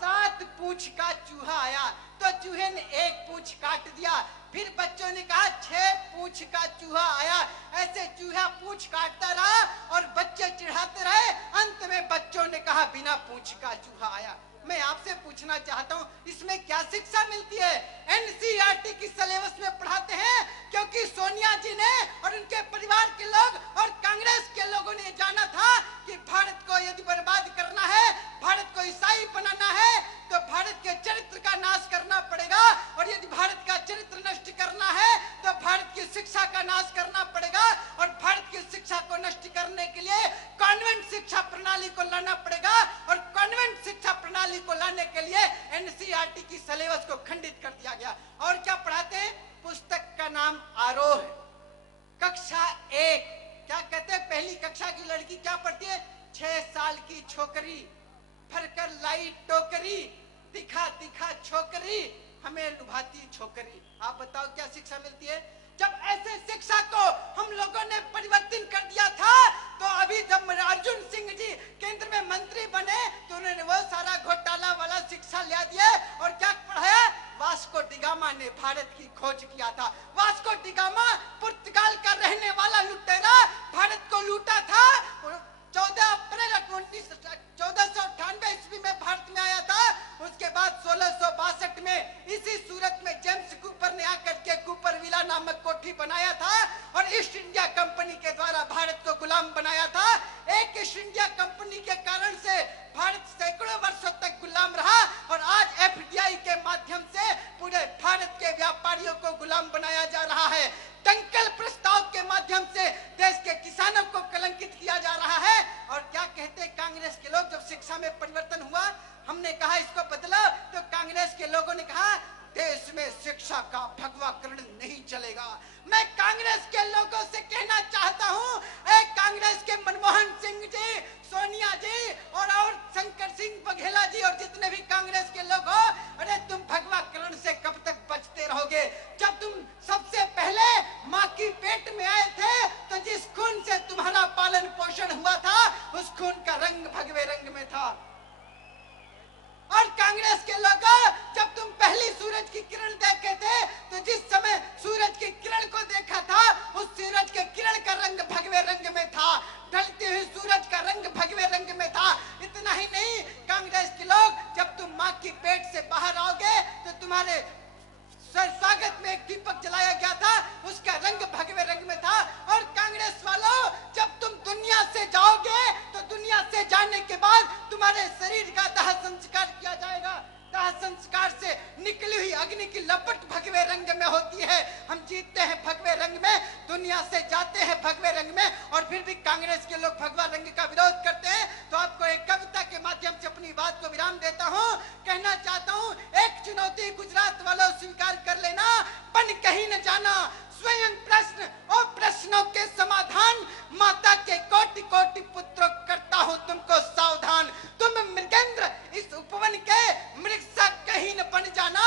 7 पूंछ का चूहा आया, तो चूहे ने 1 पूंछ काट दिया। फिर बच्चों ने कहा 6 पूंछ का चूहा आया। ऐसे चूहा पूंछ काटता रहा और बच्चे चिढ़ाते रहे। अंत में बच्चों ने कहा बिना पूंछ का चूहा आया। मैं आपसे पूछना चाहता हूँ इसमें क्या शिक्षा मिलती है। एनसीईआरटी की सिलेबस में पढ़ाते हैं क्योंकि सोनिया जी ने और उनके परिवार के लोग और कांग्रेस के लोगों ने जाना था कि भारत को यदि बर्बाद करना है, भारत को ईसाई बनाना है तो भारत के चरित्र का नाश करना पड़ेगा और यदि भारत का चरित्र नष्ट करना है तो भारत की शिक्षा का नाश करना पड़ेगा और भारत की शिक्षा को नष्ट करने के लिए कॉन्वेंट शिक्षा प्रणाली को लाना पड़ेगा और कॉन्वेंट शिक्षा प्रणाली को लाने के लिए एनसीईआरटी की सिलेबस को खंडित कर दिया गया। और क्या पढ़ाते हैं, पुस्तक का नाम आरोह। कक्षा 1 क्या कहते हैं, पहली कक्षा की लड़की क्या पढ़ती है, 6 साल की छोकरी भरकर लाई टोकरी, दिखा दिखा छोकरी हमें लुभाती छोकरी। आप बताओ क्या शिक्षा मिलती है। जब ऐसे शिक्षा को हम लोगों ने परिवर्तन कर दिया था तो अभी जब अर्जुन सिंह जी केंद्र में मंत्री बने तो उन्होंने वो सारा घोटाला वाला शिक्षा लिया दिया और क्या पढ़ाया, वास्को डिगामा ने भारत की खोज किया था। वास्को डिगामा पुर्तगाल का रहने वाला लुटेरा भारत को लूटा था। 14 अप्रैल 1498 ईस्वी में भारत में आया था। उसके बाद 1662 में इसी सूरत में जेम्स कूपर ने आकर के कूपर विला नामक कोठी बनाया था और ईस्ट इंडिया कंपनी के द्वारा भारत को गुलाम बनाया था। एक ईस्ट इंडिया कंपनी के कारण से भारत सैकड़ों वर्षों तक गुलाम रहा और आज एफडीआई के माध्यम से पूरे भारत के व्यापारियों को गुलाम बनाया जा रहा है। दंगल प्रस्ताव के माध्यम से देश के किसानों को कलंकित किया जा रहा है। और क्या कहते हैं कांग्रेस के लोग, जब शिक्षा में परिवर्तन हुआ हमने कहा इसको बदला तो कांग्रेस के लोगों ने कहा देश में शिक्षा का भगवाकरण नहीं चलेगा। मैं कांग्रेस के लोगों से कहना चाहता हूं, कांग्रेस के मनमोहन सिंह जी, सोनिया जी और शंकर सिंह बघेला जी और जितने भी कांग्रेस के लोग हो, अरे तुम भगवाकरण से कब तक बचते रहोगे। जब तुम सबसे पहले माँ की पेट में आए थे तो जिस खून से तुम्हारा पालन पोषण हुआ था उस खून का रंग भगवे रंग में था। और कांग्रेस के लोग जब तुम पहली सूरज की किरण देखे थे तो जिस समय सूरज की किरण को देखा था उस सूरज के किरण का रंग भगवे रंग में था, ढलते हुए सूरज का रंग भगवे रंग में था। इतना ही नहीं, कांग्रेस के लोग जब तुम माँ की पेट से बाहर आओगे तो तुम्हारे स्वागत में एक दीपक जलाया गया था, उसका रंग भगवे रंग में था। और कांग्रेस वालों जब तुम दुनिया से जाओगे तो दुनिया से जाने के बाद तुम्हारे शरीर का दाह संस्कार किया जाएगा। दाह संस्कार से निकली हुई अग्नि की लपट भगवे रंग में होती है। हम जीतते हैं दुनिया से जाते हैं भगवे रंग में और फिर भी कांग्रेस के लोग भगवा रंग का विरोध करते हैं, तो आपको एक कविता के माध्यम से अपनी बात को विराम देता हूँ। कहना चाहता हूँ, एक चुनौती गुजरात वालों स्वीकार कर लेना, बन कहीं न जाना स्वयं प्रश्न और प्रश्नों के समाधान, माता के कोटि कोटि पुत्रों करता हूँ तुमको सावधान। तुम मृगेंद्र इस उपवन के मृग सा कहीं न बन जाना,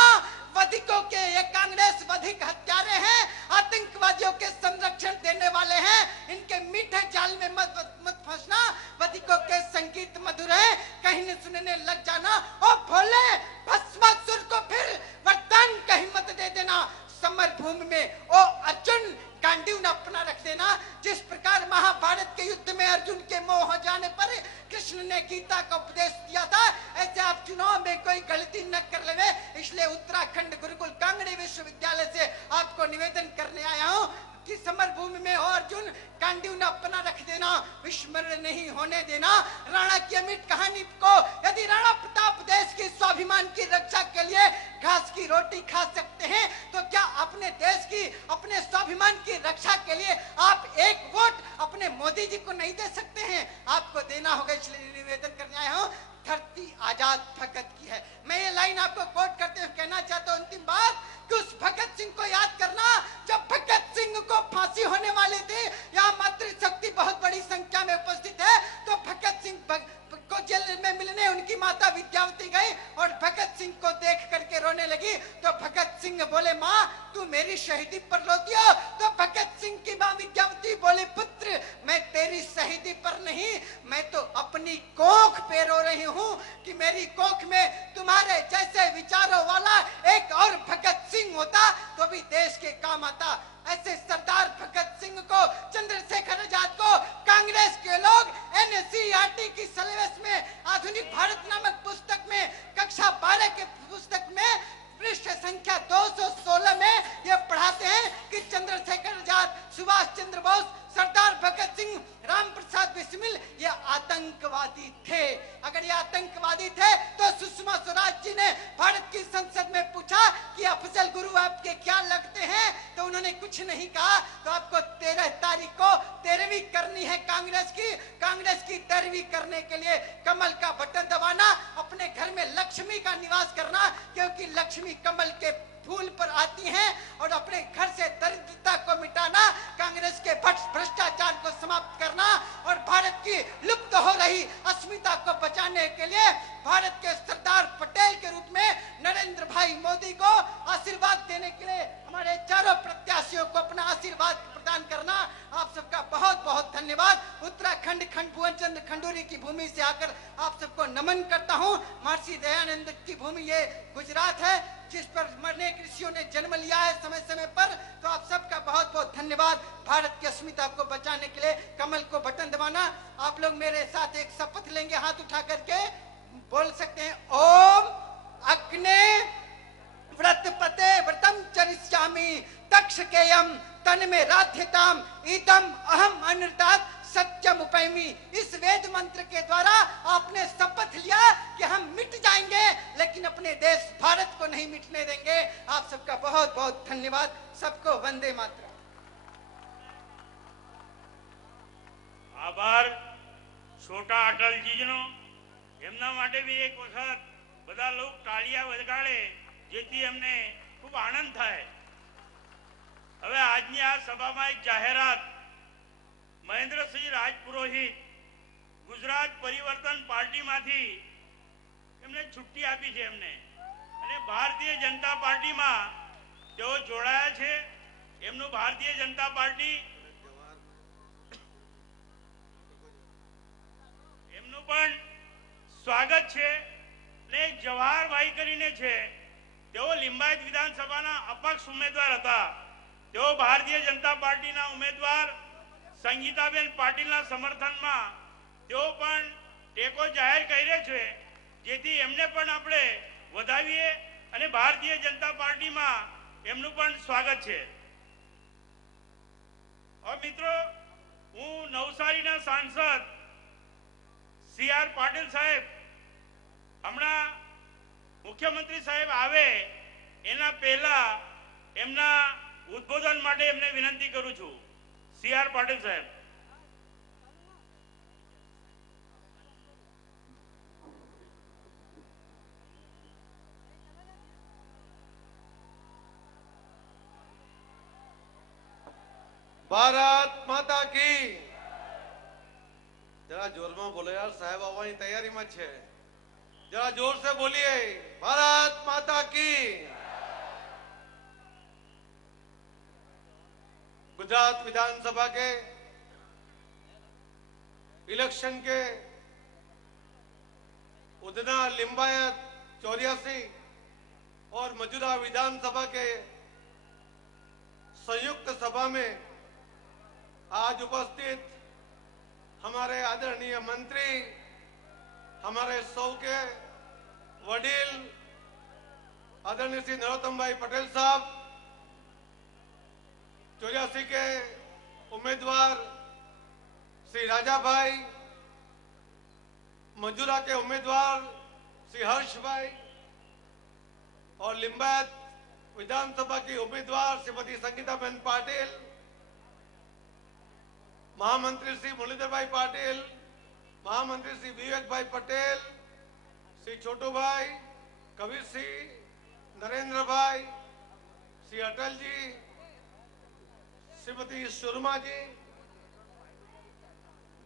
वधिकों के ये कांग्रेस वधिक हत्यारे हैं, आतंकवादियों के संरक्षण देने वाले हैं, इनके मीठे जाल में मत फंसना, वधिकों के संगीत मधुर है कहीं न सुनने लग जाना। ओ भोले भस्मासुर को फिर वरदान कहीं मत दे देना, समर भूमि में ओ अर्जुन गांडीव न अपना रख देना। जिस प्रकार महाभारत के युद्ध में अर्जुन के मोह हो जाने पर कृष्ण ने गीता का उपदेश दिया था, ऐसे आप चुनाव में कोई गलती न कर लेवे, इसलिए उत्तराखंड गुरुकुल कांगड़ी विश्वविद्यालय से आपको निवेदन करने आया हूँ कि समर भूमि में हो अर्जुन गांडीव न अपना रख देना, विस्मरण नहीं होने देना राणा की अमिट कहानी को। यदि राणा प्रताप देश की स्वाभिमान की रक्षा के लिए घास की रोटी खा सकते हैं, तो क्या अपने देश की अपने स्वाभिमान की रक्षा के लिए आप एक वोट अपने मोदी जी को नहीं दे सकते हैं? आपको देना होगा, इसलिए निवेदन करने आया हूँ। धरती आजाद भगत की है। मैं ये लाइन आपको कोट करते हुए कहना चाहता हूँ अंतिम बात कि उस भगत सिंह को याद करना जब भगत सिंह को फांसी होने वाली थी। यहाँ मातृशक्ति बहुत बड़ी संख्या में उपस्थित है, तो भगत सिंह को जेल में मिलने उनकी माता विद्यावती गई और भगत सिंह को देख करके रोने लगी, तो भगत सिंह बोले माँ तू मेरी शहीदी पर रोती हो? तो भगत सिंह की माँ विद्यावती बोले पुत्र मैं तेरी शहीदी पर नहीं, मैं तो अपनी कोख पे रो रही हूँ कि मेरी कोख में तुम्हारे जैसे विचारों वाला एक और भगत सिंह होता तो भी देश के काम आता। ऐसे सरदार भगत सिंह को, चंद्रशेखर आजाद को कांग्रेस के लोग एनसीईआरटी की सिलेबस में आधुनिक भारत नामक पुस्तक में कक्षा 12 के पुस्तक में पृष्ठ संख्या 216 में ये पढ़ाते हैं कि चंद्रशेखर आजाद, सुभाष चंद्र बोस, सरदार भगत सिंह, राम प्रसाद बिस्मिल ये आतंकवादी थे। अगर ये आतंकवादी थे तो सुषमा स्वराज जी ने भारत की संसद में पूछा कि अफजल गुरु आपके क्या लगते हैं, तो उन्होंने कुछ नहीं कहा। तो आपको 13 तारीख को 13वीं करनी है कांग्रेस की 13वीं करने के लिए कमल का बटन दबाना, अपने घर में लक्ष्मी का निवास करना, क्योंकि लक्ष्मी कमल के फूल पर आती हैं, और अपने घर से दरिद्रता को मिटाना, कांग्रेस के भ्रष्टाचार को समाप्त करना और भारत की लुप्त हो रही अस्मिता को बचाने के लिए भारत के सरदार पटेल के रूप में नरेंद्र भाई मोदी को आशीर्वाद देने के लिए हमारे चारों प्रत्याशियों को अपना आशीर्वाद प्रदान करना। आप सबका बहुत बहुत धन्यवाद। उत्तराखंड खंड भुवन चंद्र खंडूरी की भूमि से आकर आप सबको नमन करता हूँ। महर्षि दयानंद की भूमि ये गुजरात है, जिस पर अनेक ऋषियों ने जन्म लिया है समय समय पर। तो आप सबका बहुत बहुत धन्यवाद। भारत की अस्मिता को बचाने के लिए कमल को बटन दबाना। आप लोग मेरे साथ एक शपथ लेंगे, हाथ उठा करके बोल सकते हैं, ओम अग्ने व्रतपते व्रतम चरिष्यामि तक्षकेयम तन में राध्यताम इदम अहम अनृतात् सत्यम उपैमि। इस वेद मंत्र के द्वारा आपने शपथ लिया कि हम मिट जाएंगे लेकिन अपने देश भारत को नहीं मिटने देंगे। आप सबका बहुत बहुत धन्यवाद। सबको वंदे मातरम। આભાર છોટા અટલજીનો। એમના માટે બી એક વખત બધા લોકો તાળીયા વગાડે જેથી એમને ખૂબ આનંદ થાય। હવે આજની આ સભામાં એક જાહેરાત, મહેન્દ્રસિંહ રાજપુરોહિત ગુજરાત પરિવર્તન પાર્ટીમાંથી એમને છુટ્ટી આપી છે એમને, અને ભારતીય જનતા પાર્ટીમાં તેઓ જોડાયા છે। એમનું ભારતીય જનતા પાર્ટી પણ સ્વાગત છે। ને જવાહરભાઈ કરીને છે, તેઓ લિંબાયત વિધાનસભાના અપક્ષ ઉમેદવાર હતા। તેઓ ભારતીય જનતા પાર્ટીના ઉમેદવાર સંગીતાબેન પાટીલના સમર્થનમાં તેઓ પણ ટેકો જાહેર કર્યો છે, જેથી એમને પણ આપણે વધાવીએ અને ભારતીય જનતા પાર્ટીમાં એમનું પણ સ્વાગત છે। હવે મિત્રો, હું નવસારીના સાંસદ CR પાટીલ સાહેબ હમણાં મુખ્યમંત્રી સાહેબ આવે એના પહેલા એમના ઉદ્બોધન માટે એમને વિનંતી કરું છું। CR पाटिल साहब। भारत माता की। जरा जोर में बोलो यार, साहेब आवानी तैयारी में छे। जरा जोर से बोलिए, भारत माता की। गुजरात विधानसभा के इलेक्शन के उधना लिंबायत 84 और मौजूदा विधानसभा के संयुक्त सभा में आज उपस्थित हमारे आदरणीय मंत्री, हमारे सौ के वडील आदरणीय श्री नरोत्तम भाई पटेल साहब, 84 के उम्मीदवार श्री राजा भाई, मजूरा के उम्मीदवार श्री हर्ष भाई और लिंबायत विधानसभा की उम्मीदवार श्रीमती संगीताबेन पाटिल, महामंत्री श्री मुरलीधर भाई पाटिल, महामंत्री श्री विवेक भाई पटेल, श्री छोटू भाई, कबीर सिंह, नरेंद्र भाई, श्री अटल जी, श्रीमती सुरमा जी,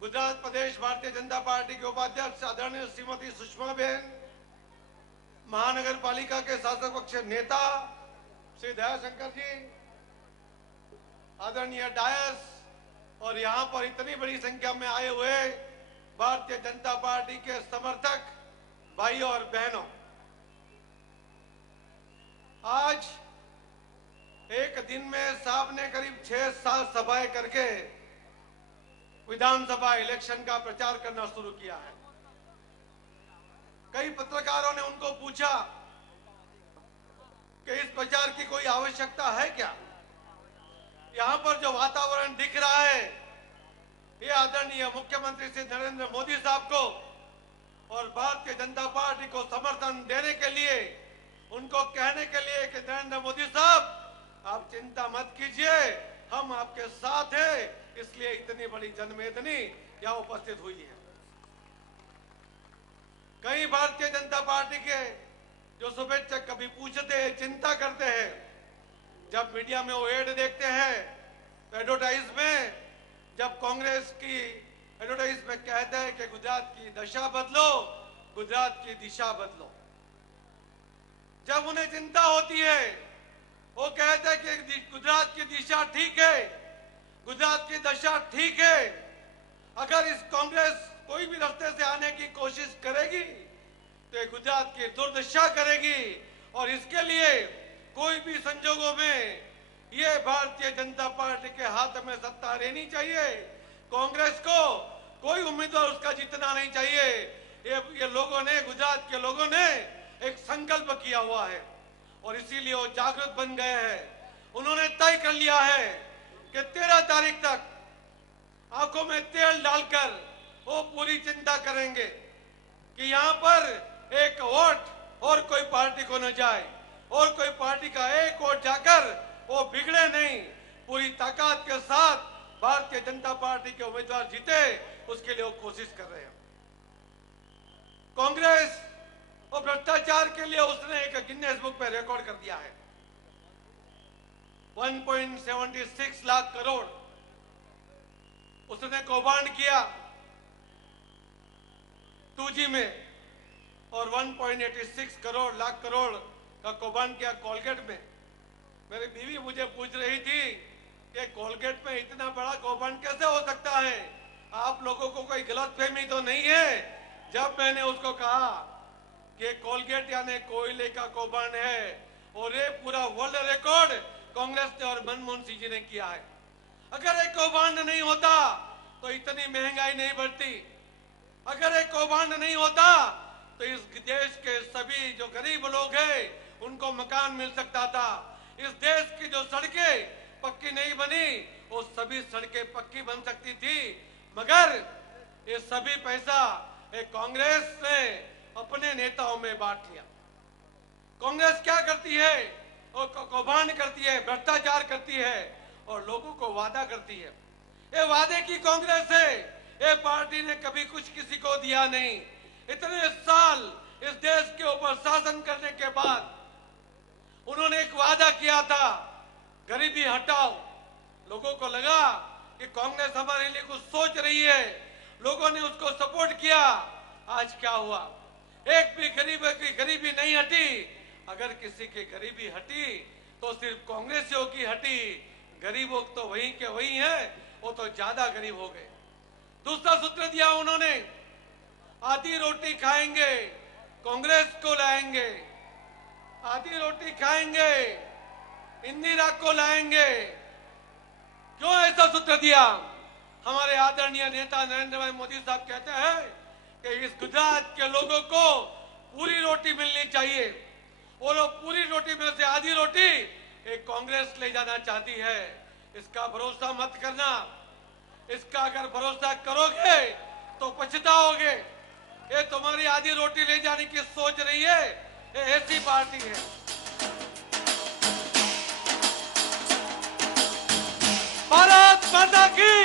गुजरात प्रदेश भारतीय जनता पार्टी के उपाध्यक्ष आदरणीय श्रीमती सुषमा बेन, महानगर पालिका के शासक पक्ष नेता श्री दयाशंकर जी, आदरणीय डायस और यहाँ पर इतनी बड़ी संख्या में आए हुए भारतीय जनता पार्टी के समर्थक भाइयों और बहनों, आज एक दिन में साहब ने करीब 6-7 सभाएं करके विधानसभा इलेक्शन का प्रचार करना शुरू किया है। कई पत्रकारों ने उनको पूछा कि इस प्रचार की कोई आवश्यकता है क्या? यहाँ पर जो वातावरण दिख रहा है ये आदरणीय मुख्यमंत्री श्री नरेंद्र मोदी साहब को और भारतीय जनता पार्टी को समर्थन देने के लिए, उनको कहने के लिए कि नरेंद्र मोदी साहब आप चिंता मत कीजिए, हम आपके साथ हैं, इसलिए इतनी बड़ी जनमेदनी यहाँ उपस्थित हुई है। कई भारतीय जनता पार्टी के जो शुभेच्छक कभी पूछते हैं, चिंता करते हैं, जब मीडिया में वो एड देखते हैं तो एडवर्टाइज में जब कांग्रेस की एडवर्टाइज में कहते हैं कि गुजरात की दशा बदलो, गुजरात की दिशा बदलो, जब उन्हें चिंता होती है वो कहते हैं कि गुजरात की दिशा ठीक है, गुजरात की दशा ठीक है, अगर इस कांग्रेस कोई भी रास्ते से आने की कोशिश करेगी तो गुजरात की दुर्दशा करेगी और इसके लिए कोई भी संजोगों में ये भारतीय जनता पार्टी के हाथ में सत्ता रहनी चाहिए। कांग्रेस को कोई उम्मीदवार उसका जीतना नहीं चाहिए। ये लोगों ने, गुजरात के लोगों ने एक संकल्प किया हुआ है और इसीलिए वो जागृत बन गए हैं। उन्होंने तय कर लिया है कि 13 तारीख तक आंखों में तेल डालकर वो पूरी चिंता करेंगे कि यहाँ पर एक वोट और कोई पार्टी को न जाए और कोई पार्टी का एक वोट जाकर वो बिगड़े नहीं, पूरी ताकत के साथ भारतीय जनता पार्टी के उम्मीदवार जीते, उसके लिए वो कोशिश कर रहे हैं। कांग्रेस और भ्रष्टाचार के लिए उसने एक गिनीज बुक में रिकॉर्ड कर दिया है। 1.76 लाख करोड़ उसने कौभांड किया 2G में और 1.86 लाख करोड़ का कौभांड किया कोलगेट में। मेरी बीवी मुझे पूछ रही थी कि कोलगेट में इतना बड़ा कौभांड कैसे हो सकता है, आप लोगों को कोई गलतफहमी तो नहीं है? जब मैंने उसको कहा कि कोलगेट यानी कोयले का कौभांड है और ये पूरा वर्ल्ड रिकॉर्ड कांग्रेस ने और मनमोहन सिंह जी ने किया है। अगर एक कौभांड नहीं होता तो इतनी महंगाई नहीं बढ़ती, अगर एक कौभांड नहीं होता तो इस देश के सभी जो गरीब लोग हैं उनको मकान मिल सकता था। इस देश की जो सड़कें पक्की नहीं बनी वो सभी सड़कें पक्की बन सकती थी, मगर ये सभी पैसा एक कांग्रेस ने अपने नेताओं में बांट लिया। कांग्रेस क्या करती है? वो कौभांड करती है, भ्रष्टाचार करती है और लोगों को वादा करती है। ये वादे की कांग्रेस है। ये पार्टी ने कभी कुछ किसी को दिया नहीं। इतने साल इस देश के ऊपर शासन करने के बाद उन्होंने एक वादा किया था, गरीबी हटाओ। लोगों को लगा कि कांग्रेस हमारे लिए कुछ सोच रही है, लोगों ने उसको सपोर्ट किया। आज क्या हुआ? एक भी गरीब की गरीबी नहीं हटी। अगर किसी की गरीबी हटी तो सिर्फ कांग्रेसियों की हटी। गरीबों तो वही के वही है, वो तो ज्यादा गरीब हो गए। दूसरा सूत्र दिया उन्होंने, आधी रोटी खाएंगे कांग्रेस को लाएंगे, आधी रोटी खाएंगे इंदिरा को लाएंगे। क्यों ऐसा सूत्र दिया? हमारे आदरणीय नेता नरेंद्र भाई मोदी साहब कहते हैं कि इस गुजरात के लोगों को पूरी रोटी मिलनी चाहिए। वो लोग पूरी रोटी में से आधी रोटी एक कांग्रेस ले जाना चाहती है। इसका भरोसा मत करना। इसका अगर भरोसा करोगे तो पछताओगे। ये तुम्हारी आधी रोटी ले जाने की सोच रही है, ये ऐसी पार्टी है। भारत माता की।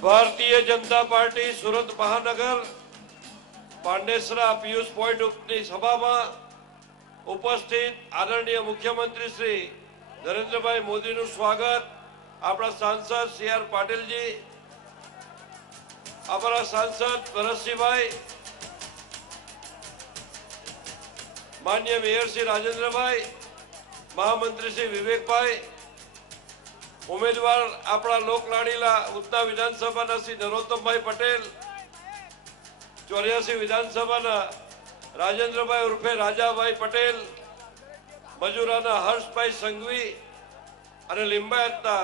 भारतीय जनता पार्टी સુરત મહાનગર પાંડેસરા પિયુષ પોઈન્ટ ઉપની સભામાં ઉપસ્થિત આદરણીય મુખ્યમંત્રી શ્રી નરેન્દ્રભાઈ મોદીનું સ્વાગત આપણા સાંસદ સી.આર. પાટીલજી, અમારા સાંસદ ભરતસિંહભાઈ, માન્ય મેયર શ્રી રાજેન્દ્રભાઈ, મહામંત્રી શ્રી વિવેકભાઈ, उम्मीदवार अपना लोकलाड़ीला उतना विधानसभा श्री नरोत्तमभाई पटेल, 84 विधानसभा राजेंद्र भाई उर्फे राजा भाई पटेल, मजूराना हर्ष भाई संघवी और लिंबायतना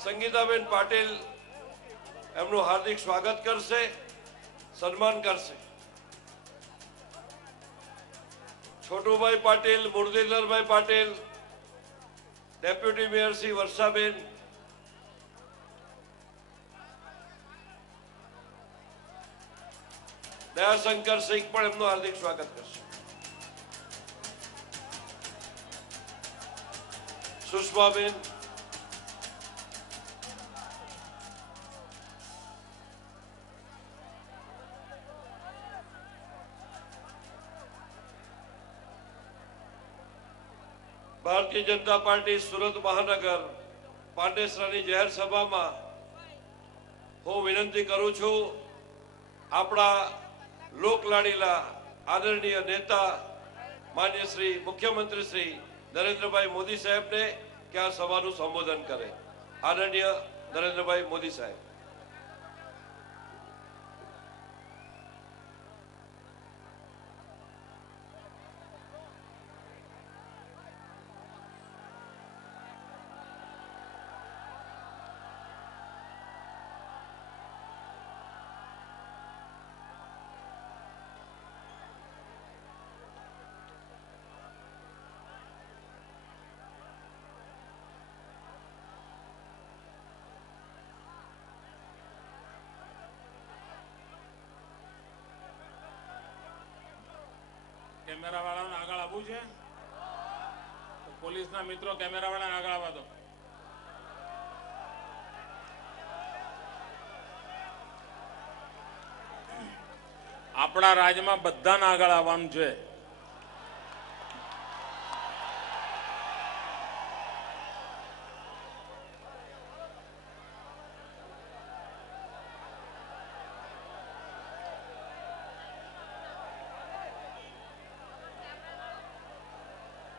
संगीताबेन पाटिल एमनु हार्दिक स्वागत करशे, सन्मान करशे। छोटू भाई पाटिल, मुरलीधर भाई पाटिल, डेप्यूटी मेयर श्री वर्षाबेन, दयाशंकर सिंह पण एमનું हार्दिक स्वागत करशे। सुषमाबेन, भारतीय जनता पार्टी सूरत महानगर પાંડેસરાની જાહેર સભામાં હું વિનંતી કરું છું, આપણા લોકલાડીલા આદરણીય नेता मान्य श्री मुख्यमंत्री श्री नरेंद्रभाई मोदी साहेब ने क्या सभाનું संबोधन करे। आदरणीय नरेंद्रभाई मोदी साहेब। કેમેરા વાળાને આગળ આવવું છે તો પોલીસના મિત્રો કેમેરા વાળાને આગળ આવવા દો। આપણા રાજ્યમાં બધાને આગળ આવવાનું છે.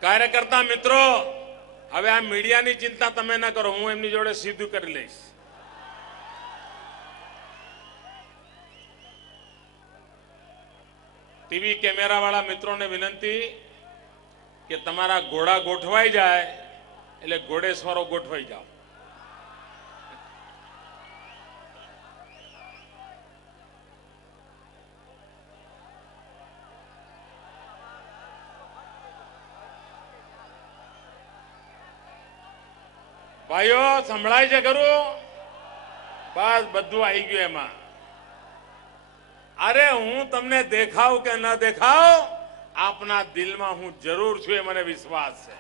કાર્યકર્તા મિત્રો, હવે આ મીડિયાની ચિંતા તમે ના કરો, હું એમની જોડે સીધું કરી લઈશ. ટીવી કેમેરા વાળા મિત્રોને વિનંતી કે તમારા ઘોડા ગોઠવાઈ જાય એટલે ઘોડેસવારો ગોઠવાઈ જાઓ. ભાઈઓ સંભળાય છે ખરું? બસ બધું આવી ગયું એમાં. અરે હું તમને દેખાવ કે ન દેખાવ, આપના દિલમાં હું જરૂર છું, એ મને વિશ્વાસ છે.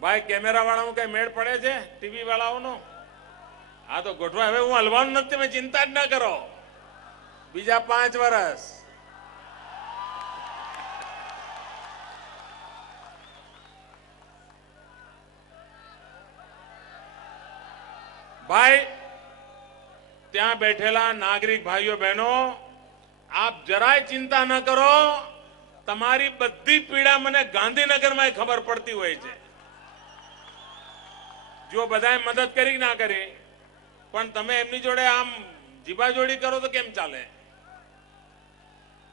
ભાઈ કેમેરા વાળાનું કઈ મેળ પડે છે ટીવી વાળાઓનો? હા તો ગોઠવા. હવે હું હલવાનું નથી, તમે ચિંતા જ ના કરો. બીજા 5 વર્ષ ભાઈ ત્યાં બેઠેલા નાગરિક ભાઈઓ બહેનો, આપ જરાય ચિંતા ન કરો. તમારી બધી પીડા મને ગાંધીનગરમાં ખબર પડતી હોય છે. જો બધાએ મદદ કરી ના કરી, પણ તમે એમની જોડે આમ જીબાજોડી કરો તો કેમ ચાલે?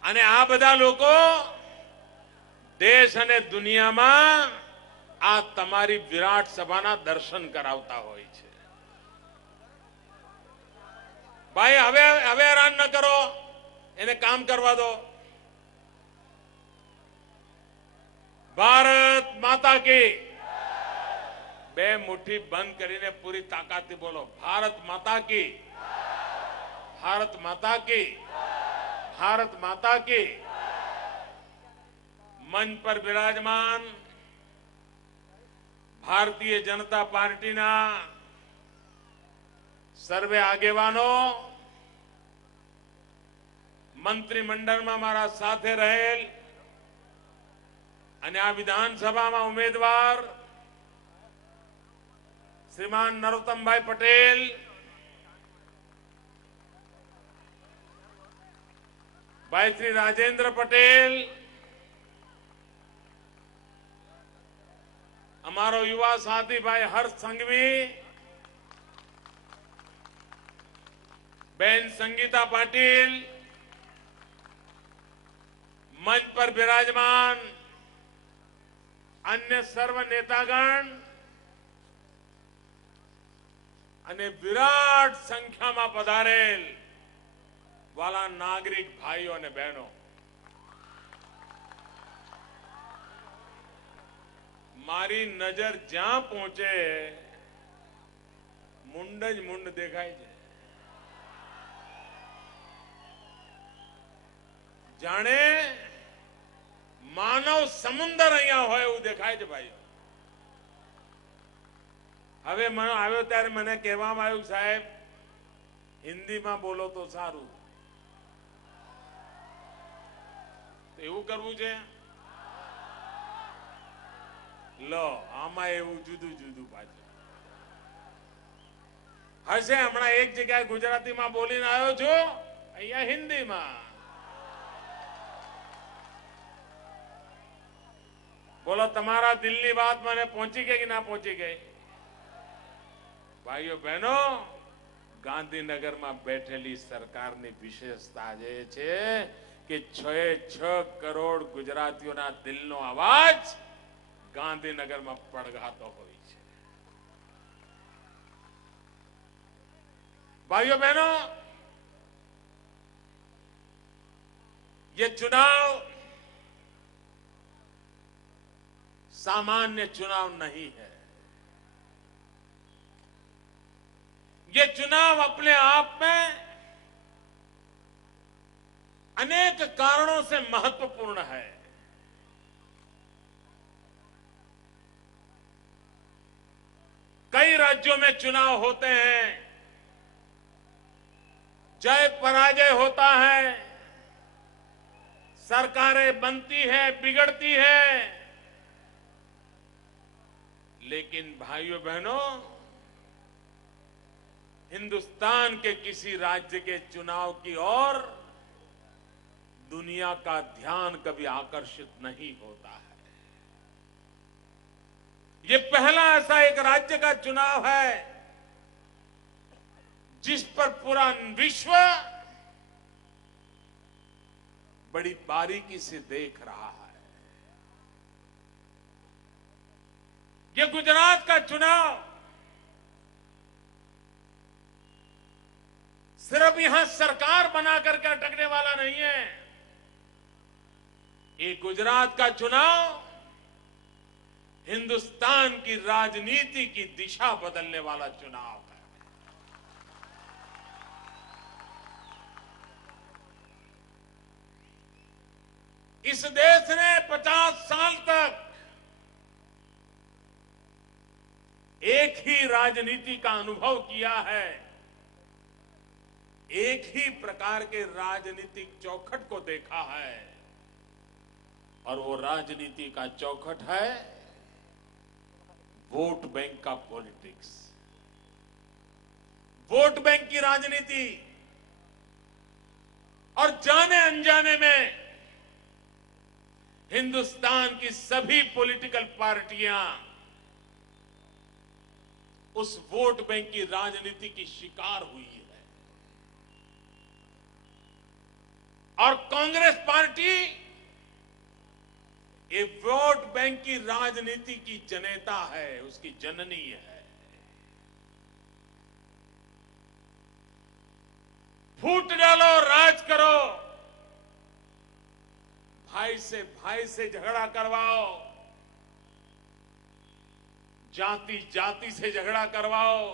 અને આ બધા લોકો દેશ અને દુનિયામાં આ તમારી વિરાટ સભાના દર્શન કરાવતા હોય છે. ભાઈ હવે હેરાન ન કરો, એને કામ કરવા દો. ભારત માતા કી. 2 મુઠ્ઠી બંધ કરીને પૂરી તાકાતથી બોલો, ભારત માતા કી, ભારત માતા કી, ભારત માતા કી. મંચ પર બિરાજમાન ભારતીય જનતા પાર્ટીના સર્વે આગેવાનો, મંત્રીમંડળમાં મારા સાથે રહેલ અને આ વિધાનસભામાં ઉમેદવાર શ્રીમાન નરોત્તમભાઈ પટેલ, ભાઈ શ્રી રાજેન્દ્ર પટેલ, અમારો યુવા સાથી ભાઈ હર્ષ સંઘવી, બેન સંગીતા પાટીલ, મંચ પર બિરાજમાન अन्य सर्व नेतागण અને વિરાટ સંખ્યામાં પધારેલ વાલા નાગરિક ભાઈઓ અને બહેનો, મારી નજર જ્યાં પહોંચે મુંડ જ મુંડ દેખાય છે. જાણે માનવ સમુદ્ર અહીંયા હોય એવું દેખાય છે ભાઈઓ. હવે મને આવ્યો ત્યારે મને કહેવામાં આવ્યું, સાહેબ હિન્દીમાં બોલો તો સારું. એવું કરવું છે? લો, આમાં એવું જુદું જુદું પાછું હશે. હમણાં એક જગ્યાએ ગુજરાતીમાં બોલીને આવ્યો છું, અહીંયા હિન્દીમાં. બોલો, તમારા દિલની વાત મને પહોંચી ગઈ કે ના પહોંચી ગઈ? ભાઈઓ બહેનો, ગાંધીનગરમાં બેઠેલી સરકારની વિશેષતા એ છે કે 6 કરોડ ગુજરાતીઓના દિલનો અવાજ ગાંધીનગરમાં પડઘાતો હોય છે. भाइयों बहनों, ये चुनाव सामान्य चुनाव नहीं है. ये चुनाव अपने आप में अनेक कारणों से महत्वपूर्ण है. कई राज्यों में चुनाव होते हैं जय पराजय होता है, सरकारें बनती है, बिगड़ती है, लेकिन भाइयों बहनों, हिंदुस्तान के किसी राज्य के चुनाव की ओर दुनिया का ध्यान कभी आकर्षित नहीं होता है। ये पहला ऐसा एक राज्य का चुनाव है जिस पर पूरा विश्व बड़ी बारीकी से देख रहा है। ये गुजरात का चुनाव सिर्फ यहां सरकार बना करके अटकने वाला नहीं है। ये गुजरात का चुनाव हिंदुस्तान की राजनीति की दिशा बदलने वाला चुनाव है। इस देश ने 50 साल तक एक ही राजनीति का अनुभव किया है, एक ही प्रकार के राजनीतिक चौखट को देखा है, और वो राजनीति का चौखट है वोट बैंक का पॉलिटिक्स, वोट बैंक की राजनीति। और जाने अनजाने में हिंदुस्तान की सभी पॉलिटिकल पार्टियां उस वोट बैंक की राजनीति की शिकार हुई है। और कांग्रेस पार्टी ये वोट बैंक की राजनीति की जनेता है, उसकी जननी है। फूट डालो, राज करो, भाई से झगड़ा करवाओ, जाति जाति से झगड़ा करवाओ,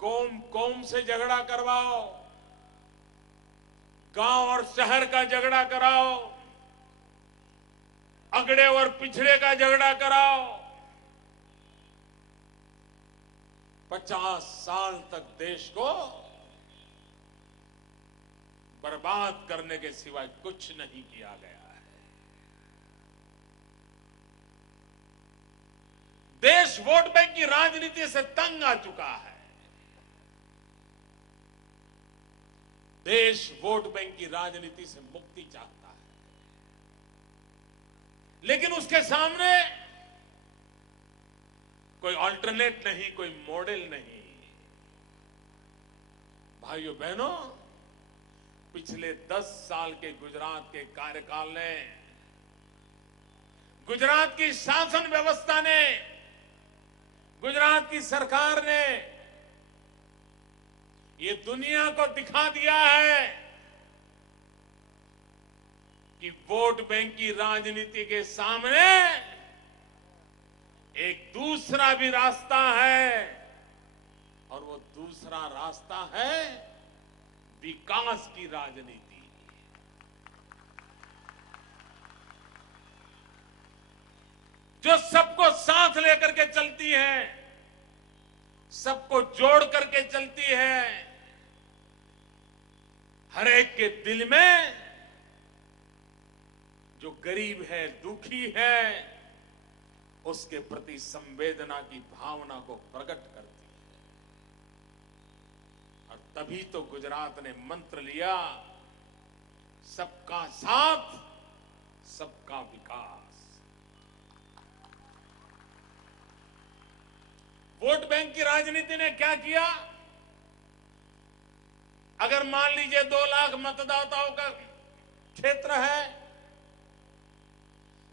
कौम से झगड़ा करवाओ, गांव और शहर का झगड़ा कराओ, अगड़े और पिछड़े का झगड़ा कराओ। 50 साल तक देश को बर्बाद करने के सिवाय कुछ नहीं किया गया है। देश वोट बैंक की राजनीति से तंग आ चुका है। देश वोट बैंक की राजनीति से मुक्ति चाहता है, लेकिन उसके सामने कोई अल्टरनेट नहीं, कोई मॉडल नहीं। भाइयों बहनों, पिछले 10 साल के गुजरात के कार्यकाल ने, गुजरात की शासन व्यवस्था ने, गुजरात की सरकार ने ये दुनिया को दिखा दिया है कि वोट बैंक की राजनीति के सामने एक दूसरा भी रास्ता है, और वो दूसरा रास्ता है विकास की राजनीति। जो सबको साथ लेकर के चलती है, सबको जोड़ करके चलती है, हर एक के दिल में जो गरीब है, दुखी है, उसके प्रति संवेदना की भावना को प्रकट करती है। और तभी तो गुजरात ने मंत्र लिया, सबका साथ, सबका विकास। वोट बैंक की राजनीति ने क्या किया? अगर मान लीजिए 2 लाख मतदाताओं का क्षेत्र है,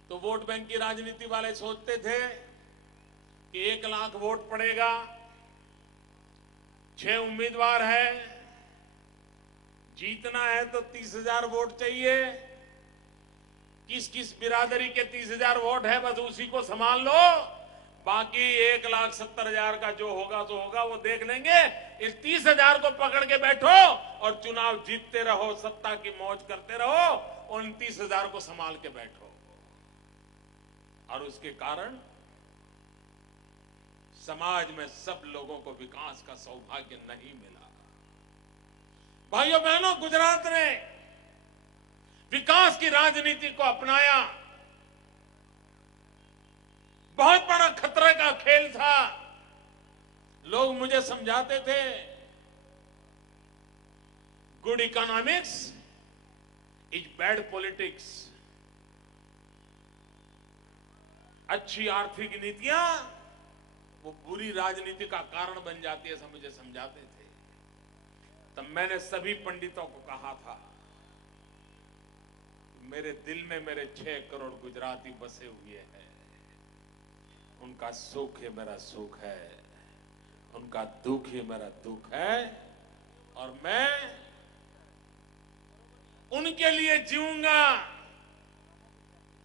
तो वोट बैंक की राजनीति वाले सोचते थे कि 1 लाख वोट पड़ेगा, 6 उम्मीदवार है, जीतना है तो 30,000 वोट चाहिए। किस किस बिरादरी के 30,000 वोट है, बस उसी को संभाल लो, बाकी 1,70,000 का जो होगा तो होगा, वो देख लेंगे। इस 30,000 को पकड़ के बैठो और चुनाव जीतते रहो, सत्ता की मौज करते रहो, उन 30,000 को संभाल के बैठो। और उसके कारण समाज में सब लोगों को विकास का सौभाग्य नहीं मिला। भाइयों बहनों, गुजरात ने विकास की राजनीति को अपनाया। बहुत बड़ा खतरे का खेल था। लोग मुझे समझाते थे, good economics is bad politics. अच्छी आर्थिक नीतियां वो बुरी राजनीति का कारण बन जाती है, ऐसा मुझे समझाते थे। तब मैंने सभी पंडितों को कहा था, मेरे दिल में मेरे 6 करोड़ गुजराती बसे हुए हैं। उनका सुख है मेरा सुख है, उनका दुख ही मेरा दुख है, और मैं उनके लिए जीऊंगा,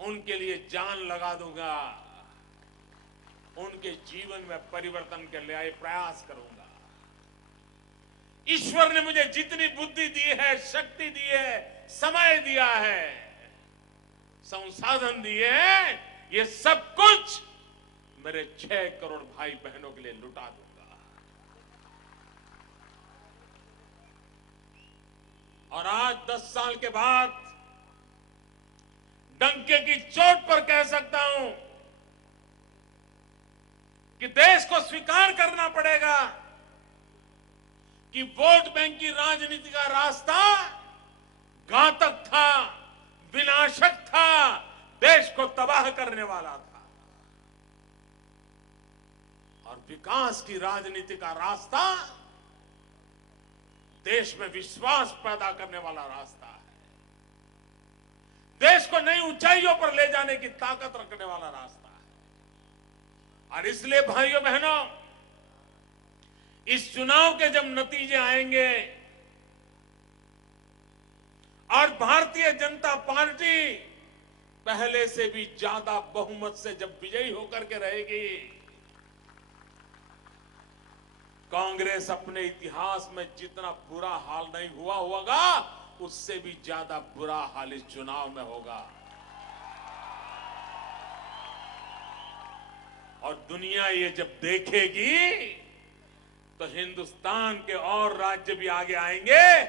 उनके लिए जान लगा दूंगा, उनके जीवन में परिवर्तन के लिए प्रयास करूंगा। ईश्वर ने मुझे जितनी बुद्धि दी है, शक्ति दी है, समय दिया है, संसाधन दिए हैं, ये सब कुछ मेरे 6 करोड़ भाई बहनों के लिए लुटा दूंगा। और आज 10 साल के बाद डंके की चोट पर कह सकता हूं कि देश को स्वीकार करना पड़ेगा कि वोट बैंक की राजनीति का रास्ता घातक था, विनाशक था, देश को तबाह करने वाला था। और विकास की राजनीति का रास्ता देश में विश्वास पैदा करने वाला रास्ता है, देश को नई ऊंचाइयों पर ले जाने की ताकत रखने वाला रास्ता है। और इसलिए भाइयों बहनों, इस चुनाव के जब नतीजे आएंगे और भारतीय जनता पार्टी पहले से भी ज्यादा बहुमत से जब विजयी होकर के रहेगी, कांग्रेस अपने इतिहास में जितना बुरा हाल नहीं हुआ होगा, उससे भी ज्यादा बुरा हाल इस चुनाव में होगा। और दुनिया ये जब देखेगी तो हिंदुस्तान के और राज्य भी आगे आएंगे,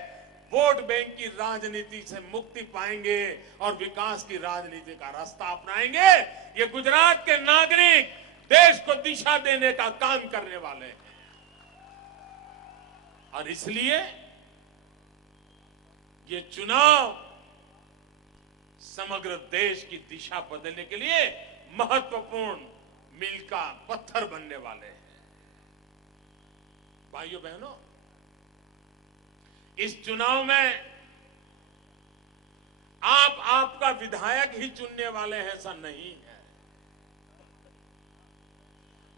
वोट बैंक की राजनीति से मुक्ति पाएंगे और विकास की राजनीति का रास्ता अपनाएंगे। ये गुजरात के नागरिक देश को दिशा देने का काम करने वाले हैं। और इसलिए ये चुनाव समग्र देश की दिशा बदलने के लिए महत्वपूर्ण मील का पत्थर बनने वाले हैं। भाइयों बहनों, इस चुनाव में आप आपका विधायक ही चुनने वाले हैं, ऐसा नहीं है।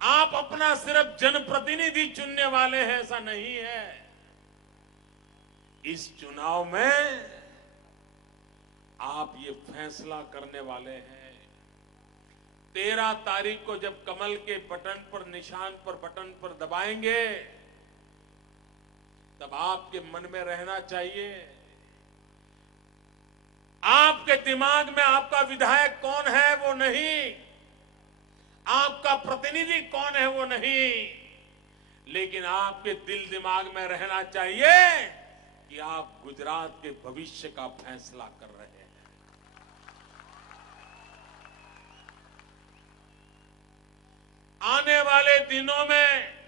आप अपना सिर्फ जनप्रतिनिधि चुनने वाले हैं, ऐसा नहीं है। इस चुनाव में आप ये फैसला करने वाले हैं, 13 तारीख को जब कमल के बटन पर, निशान पर, बटन पर दबाएंगे, तब आपके मन में रहना चाहिए, आपके दिमाग में आपका विधायक कौन है वो नहीं, आपका प्रतिनिधि कौन है वो नहीं, लेकिन आपके दिल दिमाग में रहना चाहिए कि आप गुजरात के भविष्य का फैसला कर रहे हैं। आने वाले दिनों में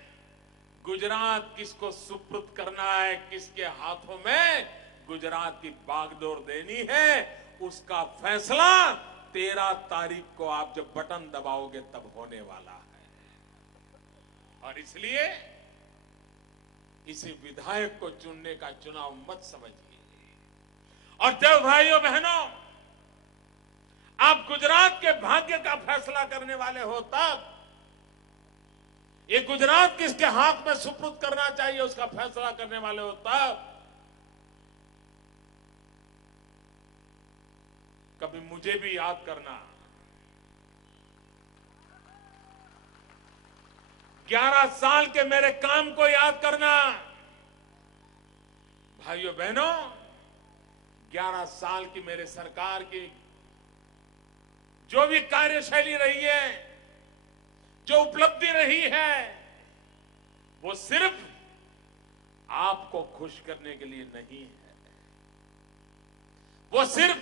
गुजरात किसको सुपुर्द करना है, किसके हाथों में गुजरात की बागडोर देनी है, उसका फैसला 13 तारीख को आप जब बटन दबाओगे तब होने वाला है। और इसलिए इसी विधायक को चुनने का चुनाव मत समझिए। और जब भाइयों बहनों आप गुजरात के भाग्य का फैसला करने वाले हो, तब ये गुजरात किसके हाथ में सुपुर्द करना चाहिए उसका फैसला करने वाले हो, तब कभी मुझे भी याद करना, 11 साल के मेरे काम को याद करना। भाइयों बहनों, 11 साल की मेरे सरकार की जो भी कार्यशैली रही है, जो उपलब्धि रही है, वो सिर्फ आपको खुश करने के लिए नहीं है, वो सिर्फ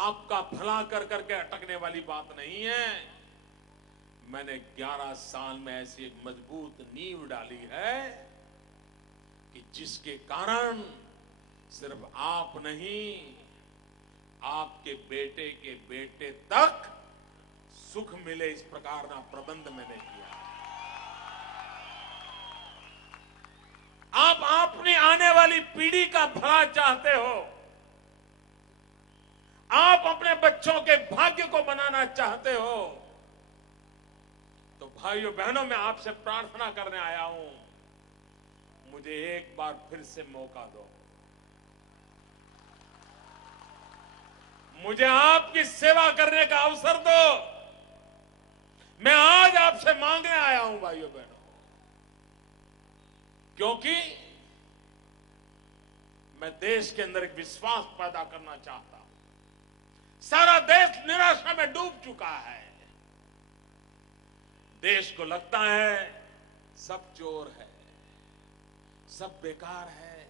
आपका भला कर करके अटकने वाली बात नहीं है। मैंने 11 साल में ऐसी एक मजबूत नींव डाली है कि जिसके कारण सिर्फ आप नहीं, आपके बेटे के बेटे तक सुख मिले, इस प्रकार का प्रबंध मैंने किया। आप अपनी आने वाली पीढ़ी का भला चाहते हो, आप अपने बच्चों के भाग्य को बनाना चाहते हो, तो भाइयों बहनों, मैं आपसे प्रार्थना करने आया हूं, मुझे एक बार फिर से मौका दो, मुझे आपकी सेवा करने का अवसर दो। मैं आज आपसे मांगने आया हूं भाइयों बहनों, क्योंकि मैं देश के अंदर एक विश्वास पैदा करना चाहता हूं। सारा देश निराशा में डूब चुका है। देश को लगता है सब चोर है, सब बेकार है,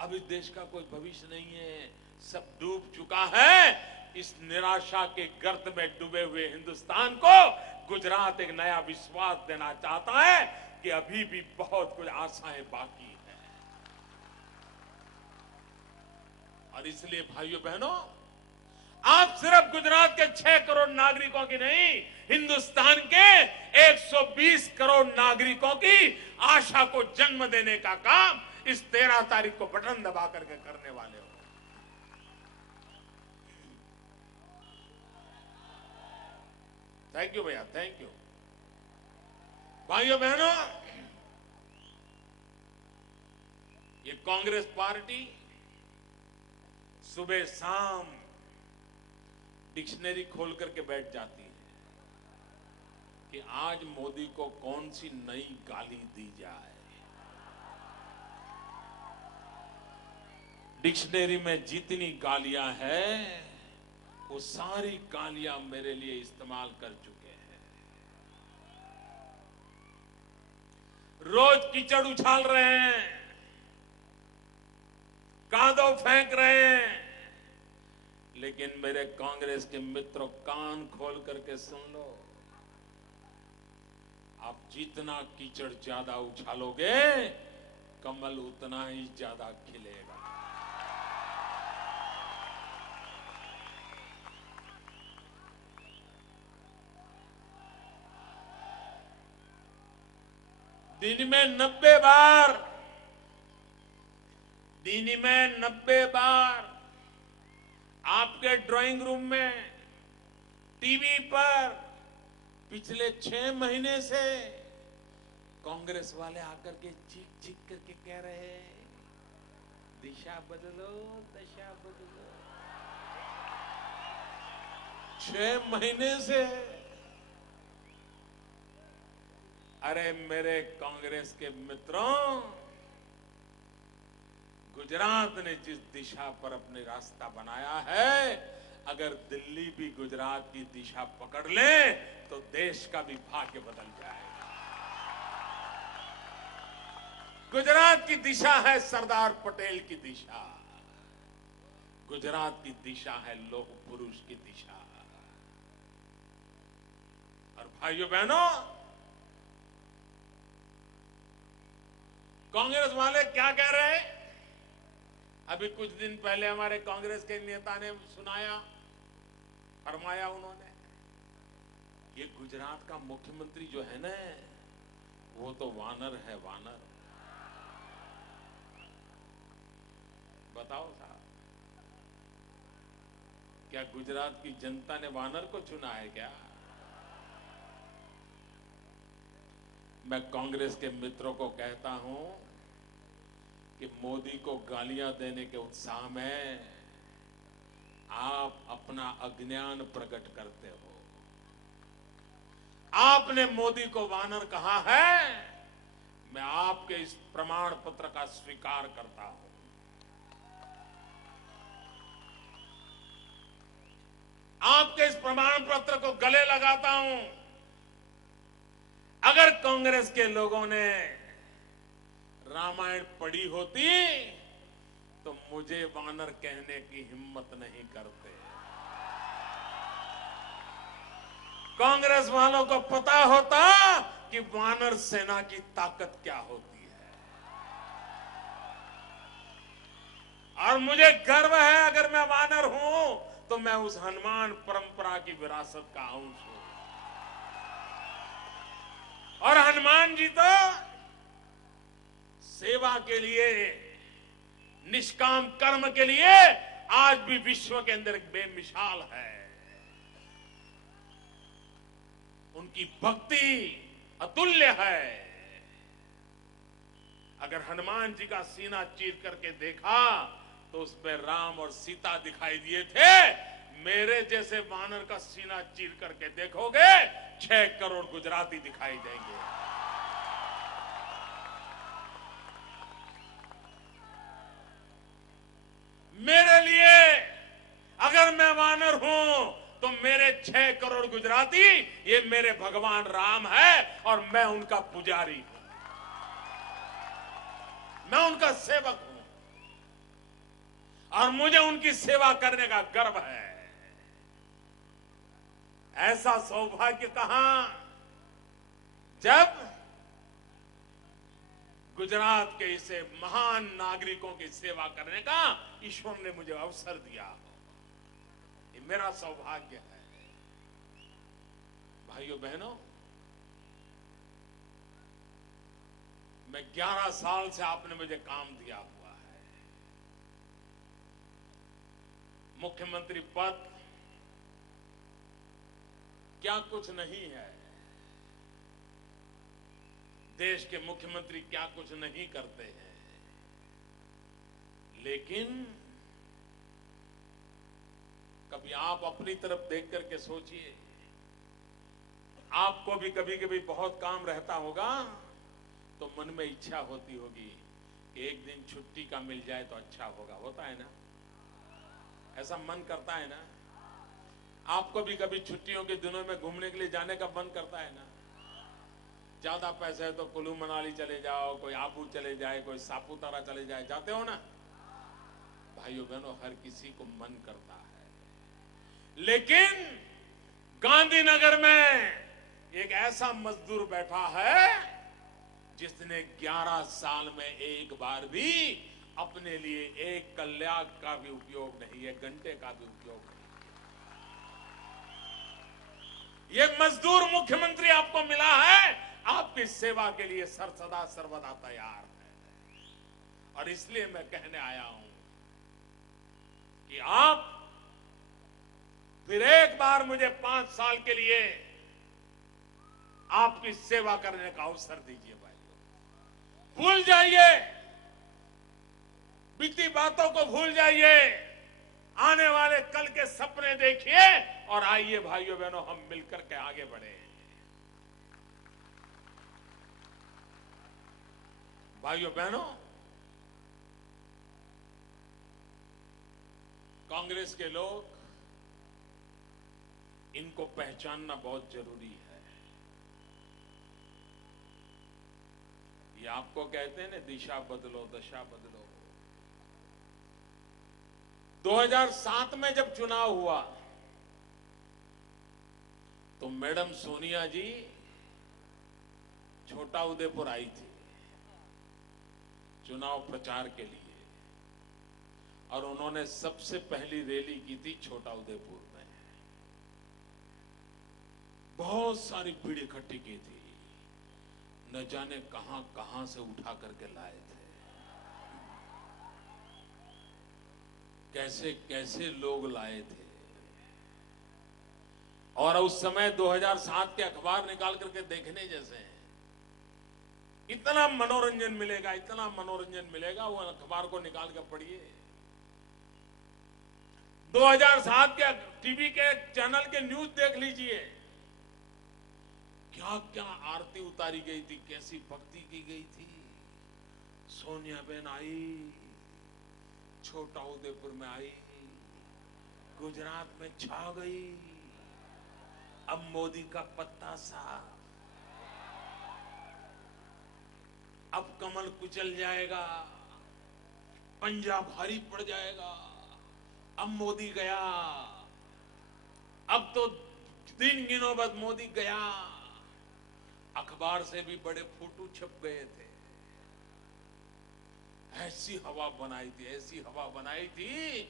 अब इस देश का कोई भविष्य नहीं है, सब डूब चुका है। इस निराशा के गर्त में डूबे हुए हिंदुस्तान को गुजरात एक नया विश्वास देना चाहता है कि अभी भी बहुत कुछ आशाएं बाकी है। और इसलिए भाइयों बहनों, आप सिर्फ गुजरात के 6 करोड़ नागरिकों की नहीं, हिंदुस्तान के 120 करोड़ नागरिकों की आशा को जन्म देने का काम इस 13 तारीख को बटन दबा करके करने वाले हो। थैंक यू भैया, थैंक यू। भाइयों बहनों, ये कांग्रेस पार्टी सुबह शाम डिक्शनरी खोल करके बैठ जाती है कि आज मोदी को कौन सी नई गाली दी जाए। डिक्शनरी में जितनी गालियां हैं वो सारी गालियां मेरे लिए इस्तेमाल कर चुके हैं। रोज कीचड़ उछाल रहे हैं, कांदो फेंक रहे हैं, लेकिन मेरे कांग्रेस के मित्रों, कान खोल करके सुन लो, आप जितना कीचड़ ज्यादा उछालोगे, कमल उतना ही ज्यादा खिलेगा। दिन में 90 बार आपके ड्राइंग रूम में, टीवी पर पिछले 6 महीने से कांग्रेस वाले आकर के चीख चीख करके कह रहे हैं, दिशा बदलो, दशा बदलो। 6 महीने से। अरे मेरे कांग्रेस के मित्रों, गुजरात ने जिस दिशा पर अपने रास्ता बनाया है, अगर दिल्ली भी गुजरात की दिशा पकड़ ले तो देश का भी भाग्य बदल जाएगा। गुजरात की दिशा है सरदार पटेल की दिशा, गुजरात की दिशा है लौह पुरुष की दिशा। और भाइयों बहनों, कांग्रेस वाले क्या कह रहे हैं? अभी कुछ दिन पहले हमारे कांग्रेस के नेता ने सुनाया, फरमाया उन्होंने, ये गुजरात का मुख्यमंत्री जो है ना, वो तो वानर है, वानर। बताओ साहब, क्या गुजरात की जनता ने वानर को चुना है क्या? मैं कांग्रेस के मित्रों को कहता हूं कि मोदी को गालियां देने के उत्साह में आप अपना अज्ञान प्रकट करते हो। आपने मोदी को वानर कहा है, मैं आपके इस प्रमाण पत्र का स्वीकार करता हूं। आपके इस प्रमाण पत्र को गले लगाता हूं। अगर कांग्रेस के लोगों ने रामायण पढ़ी होती तो मुझे वानर कहने की हिम्मत नहीं करते। कांग्रेस वालों को पता होता कि वानर सेना की ताकत क्या होती है। और मुझे गर्व है, अगर मैं वानर हूं तो मैं उस हनुमान परंपरा की विरासत का अंश हूं। और हनुमान जी तो सेवा के लिए, निष्काम कर्म के लिए आज भी विश्व के अंदर एक बेमिसाल है। उनकी भक्ति अतुल्य है। अगर हनुमान जी का सीना चीर करके देखा तो उस पर राम और सीता दिखाई दिए थे। मेरे जैसे वानर का सीना चीर करके देखोगे 6 करोड़ गुजराती दिखाई देंगे। मेरे लिए अगर मैं वानर हूं तो मेरे 6 करोड़ गुजराती ये मेरे भगवान राम है और मैं उनका पुजारी हूं, मैं उनका सेवक हूं और मुझे उनकी सेवा करने का गर्व है। ऐसा सौभाग्य कहां जब गुजरात के इसे महान नागरिकों की सेवा करने का ईश्वर ने मुझे अवसर दिया। ये मेरा सौभाग्य है। भाइयों बहनों, मैं 11 साल से आपने मुझे काम दिया हुआ है। मुख्यमंत्री पद क्या कुछ नहीं है। देश के मुख्यमंत्री क्या कुछ नहीं करते हैं, लेकिन कभी आप अपनी तरफ देख करके सोचिए। आपको भी कभी कभी बहुत काम रहता होगा तो मन में इच्छा होती होगी कि एक दिन छुट्टी का मिल जाए तो अच्छा होगा। होता है ना, ऐसा मन करता है ना। आपको भी कभी छुट्टियों के दिनों में घूमने के लिए जाने का मन करता है ना। ज्यादा पैसे है तो कुल्लू मनाली चले जाओ, कोई आबू चले जाए, कोई सापुतारा चले जाए, जाते हो ना। भाइयों बहनों, हर किसी को मन करता है, लेकिन गांधीनगर में एक ऐसा मजदूर बैठा है जिसने 11 साल में एक बार भी अपने लिए एक कल्याण का भी उपयोग नहीं, एक घंटे का भी उपयोग नहीं। ये मजदूर मुख्यमंत्री आपको मिला है, आपकी सेवा के लिए सदा सर्वदा तैयार है। और इसलिए मैं कहने आया हूं कि आप फिर एक बार मुझे 5 साल के लिए आपकी सेवा करने का अवसर दीजिए। भाइयों, भूल जाइए बीती बातों को, भूल जाइए आने वाले कल के सपने देखिए और आइए भाइयों बहनों, हम मिलकर के आगे बढ़े। भाइयों बहनों, कांग्रेस के लोग, इनको पहचानना बहुत जरूरी है। ये आपको कहते हैं ना, दिशा बदलो दशा बदलो। 2007 में जब चुनाव हुआ तो मैडम सोनिया जी छोटा उदेपुर आई थी चुनाव प्रचार के लिए, और उन्होंने सबसे पहली रैली की थी छोटा उदेपुर में। बहुत सारी भीड़ इकट्ठी की थी, न जाने कहां कहां से उठा करके लाए थे, कैसे कैसे लोग लाए थे। और उस समय 2007 के अखबार निकाल करके देखने जैसे हैं। इतना मनोरंजन मिलेगा, इतना मनोरंजन मिलेगा, वो अखबार को निकाल कर पढ़िए। 2007 के टीवी के चैनल के न्यूज देख लीजिए, क्या क्या आरती उतारी गई थी, कैसी भक्ति की गई थी। सोनिया बहन आई, छोटा उदेपुर में आई, गुजरात में छा गई, अब मोदी का पत्ता साफ। अब कमल कुचल जाएगा, पंजा भारी पड़ जाएगा, अब मोदी गया, अब तो दिन गिनों बाद मोदी गया। अखबार से भी बड़े फोटो छप गए थे। ऐसी हवा बनाई थी, ऐसी हवा बनाई थी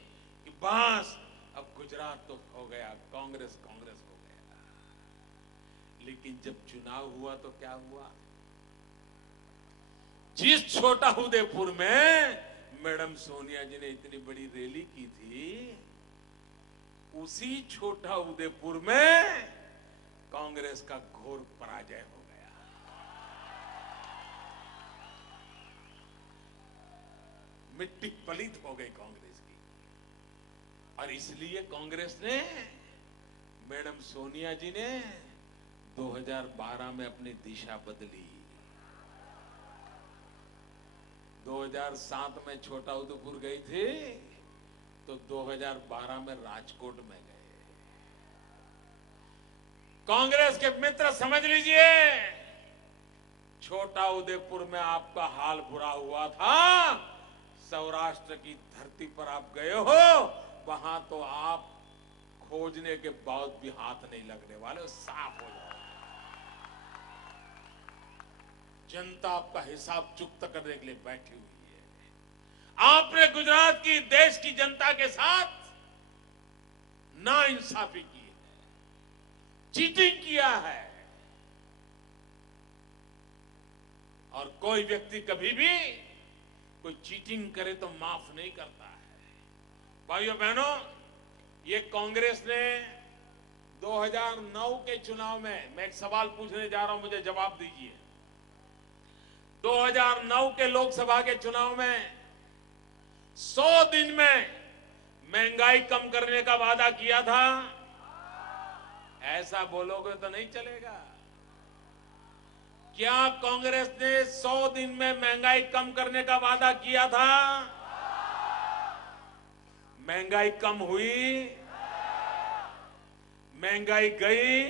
कि बस अब गुजरात तो हो गया, कांग्रेस कांग्रेस हो गया। लेकिन जब चुनाव हुआ तो क्या हुआ? जिस छोटा उदयपुर में मैडम सोनिया जी ने इतनी बड़ी रैली की थी, उसी छोटा उदयपुर में कांग्रेस का घोर पराजय हो गया। मिट्टी पलीत हो गई कांग्रेस की। और इसलिए कांग्रेस ने, मैडम सोनिया जी ने 2012 में अपनी दिशा बदली। 2007 में छोटा उदयपुर गई थी तो 2012 में राजकोट में गए। कांग्रेस के मित्र समझ लीजिए, छोटा उदयपुर में आपका हाल बुरा हुआ था, सौराष्ट्र की धरती पर आप गए हो, वहां तो आप खोजने के बाद भी हाथ नहीं लगने वाले, साफ हो जाओ। जनता आपका हिसाब चुकता करने के लिए बैठी हुई है। आपने गुजरात की, देश की जनता के साथ नाइंसाफी की है, चीटिंग किया है। और कोई व्यक्ति कभी भी कोई चीटिंग करे तो माफ नहीं करता है। भाइयों बहनों, ये कांग्रेस ने 2009 के चुनाव में, मैं एक सवाल पूछने जा रहा हूं, मुझे जवाब दीजिए। 2009 के लोकसभा के चुनाव में 100 दिन में महंगाई कम करने का वादा किया था। ऐसा बोलोगे तो नहीं चलेगा। क्या कांग्रेस ने 100 दिन में महंगाई कम करने का वादा किया था? महंगाई कम हुई? महंगाई गई?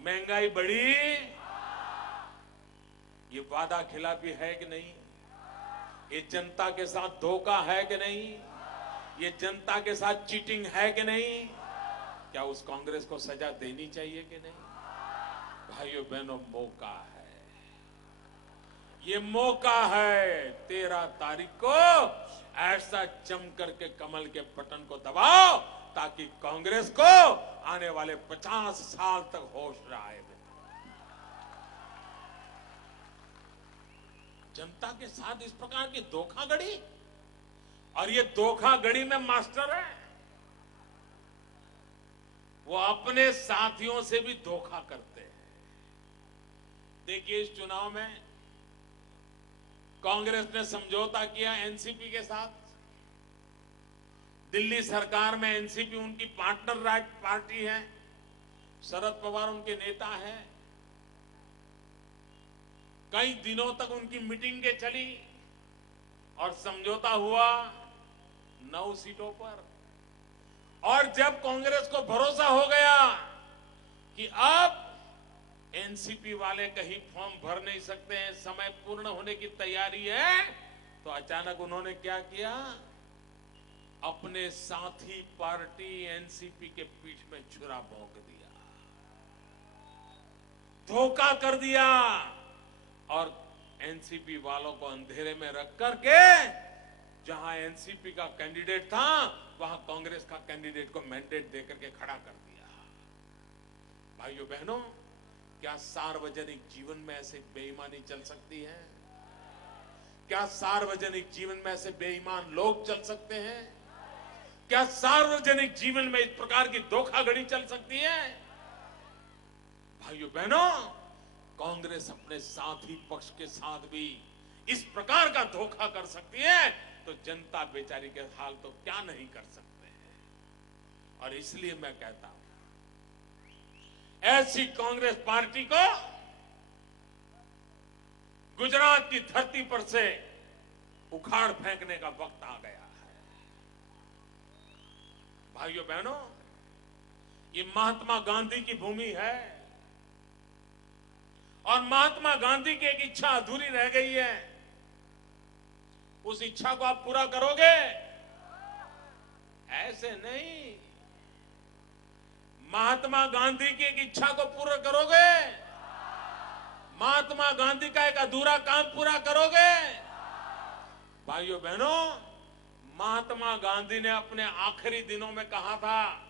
महंगाई बढ़ी? ये वादा खिलाफी है कि नहीं? ये जनता के साथ धोखा है कि नहीं? ये जनता के साथ चीटिंग है कि नहीं? क्या उस कांग्रेस को सजा देनी चाहिए कि नहीं? भाइयों बहनों, मौका है, ये मौका है। 13 तारीख को ऐसा जम करके कमल के बटन को दबाओ ताकि कांग्रेस को आने वाले 50 साल तक होश न आए। जनता के साथ इस प्रकार की धोखाधड़ी, और ये धोखाधड़ी में मास्टर है। वो अपने साथियों से भी धोखा करते हैं। देखिए, इस चुनाव में कांग्रेस ने समझौता किया एनसीपी के साथ। दिल्ली सरकार में एनसीपी उनकी पार्टनर पार्टी है, शरद पवार उनके नेता हैं। कई दिनों तक उनकी मीटिंगें चली और समझौता हुआ 9 सीटों पर। और जब कांग्रेस को भरोसा हो गया कि अब एनसीपी वाले कहीं फॉर्म भर नहीं सकते हैं, समय पूर्ण होने की तैयारी है, तो अचानक उन्होंने क्या किया? अपने साथी पार्टी एनसीपी के पीठ में छुरा भोंक दिया, धोखा कर दिया और एनसीपी वालों को अंधेरे में रख करके जहां एनसीपी का कैंडिडेट था वहां कांग्रेस का कैंडिडेट को मैंडेट देकर के खड़ा कर दिया। भाइयों बहनों, क्या सार्वजनिक जीवन में ऐसे बेईमानी चल सकती है? क्या सार्वजनिक जीवन में ऐसे बेईमान लोग चल सकते हैं? क्या सार्वजनिक जीवन में इस प्रकार की धोखाधड़ी चल सकती है? भाइयों बहनों, कांग्रेस अपने साथी पक्ष के साथ भी इस प्रकार का धोखा कर सकती है, तो जनता बेचारी के हाल तो क्या नहीं कर सकते हैं। और इसलिए मैं कहता हूं, ऐसी कांग्रेस पार्टी को गुजरात की धरती पर से उखाड़ फेंकने का वक्त आ गया है। भाइयों बहनों, ये महात्मा गांधी की भूमि है और महात्मा गांधी की एक इच्छा अधूरी रह गई है, उस इच्छा को आप पूरा करोगे? ऐसे नहीं। महात्मा गांधी की एक इच्छा को पूरा करोगे? महात्मा गांधी का एक अधूरा काम पूरा करोगे? भाइयों बहनों, महात्मा गांधी ने अपने आखिरी दिनों में कहा था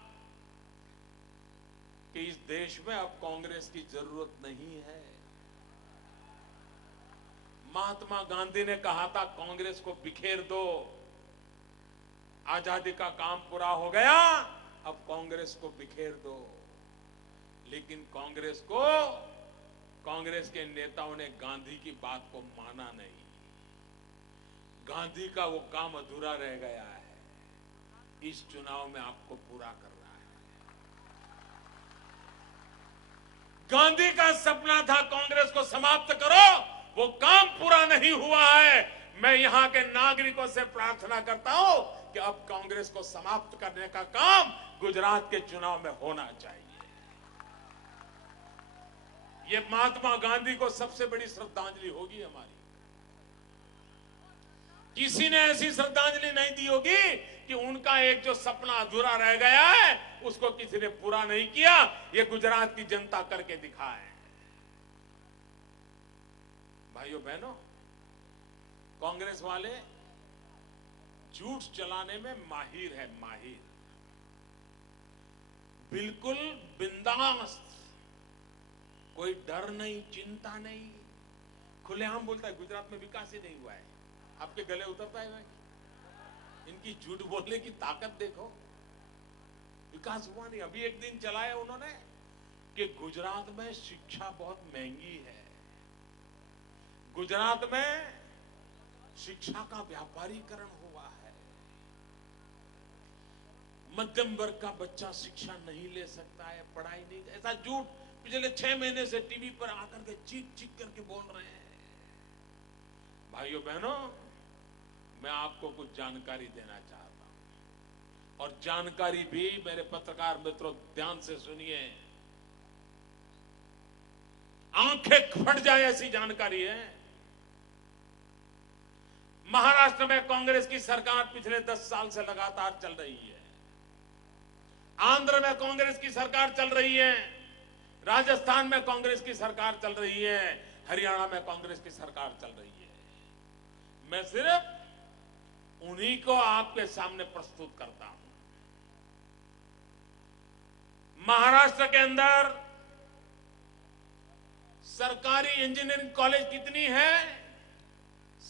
कि इस देश में अब कांग्रेस की जरूरत नहीं है। महात्मा गांधी ने कहा था कांग्रेस को बिखेर दो, आजादी का काम पूरा हो गया, अब कांग्रेस को बिखेर दो। लेकिन कांग्रेस के नेताओं ने गांधी की बात को माना नहीं। गांधी का वो काम अधूरा रह गया है, इस चुनाव में आपको पूरा करना है। गांधी का सपना था कांग्रेस को समाप्त करो, वो काम पूरा नहीं हुआ है। मैं यहां के नागरिकों से प्रार्थना करता हूं कि अब कांग्रेस को समाप्त करने का काम गुजरात के चुनाव में होना चाहिए। ये महात्मा गांधी को सबसे बड़ी श्रद्धांजलि होगी हमारी। किसी ने ऐसी श्रद्धांजलि नहीं दी होगी कि उनका एक जो सपना अधूरा रह गया है उसको किसी ने पूरा नहीं किया। ये गुजरात की जनता करके दिखाए। भाइयों बहनों, कांग्रेस वाले झूठ चलाने में माहिर है, माहिर। बिल्कुल बिंदास, कोई डर नहीं, चिंता नहीं, खुलेआम बोलता है गुजरात में विकास ही नहीं हुआ है। आपके गले उतरता है? इनकी झूठ बोलने की ताकत देखो। विकास हुआ नहीं। अभी एक दिन चलाया उन्होंने कि गुजरात में शिक्षा बहुत महंगी है, गुजरात में शिक्षा का व्यापारीकरण हुआ है, मध्यम वर्ग का बच्चा शिक्षा नहीं ले सकता है, पढ़ाई नहीं। ऐसा झूठ पिछले 6 महीने से टीवी पर आकर के चीख चीख करके बोल रहे हैं। भाइयों बहनों, मैं आपको कुछ जानकारी देना चाहता हूं, और जानकारी भी मेरे पत्रकार मित्रों ध्यान से सुनिए, आंखें फट जाए ऐसी जानकारी है। महाराष्ट्र में कांग्रेस की सरकार पिछले 10 साल से लगातार चल रही है। आंध्र में कांग्रेस की सरकार चल रही है, राजस्थान में कांग्रेस की सरकार चल रही है, हरियाणा में कांग्रेस की सरकार चल रही है। मैं सिर्फ उन्हीं को आपके सामने प्रस्तुत करता हूं। महाराष्ट्र के अंदर सरकारी इंजीनियरिंग कॉलेज कितनी है?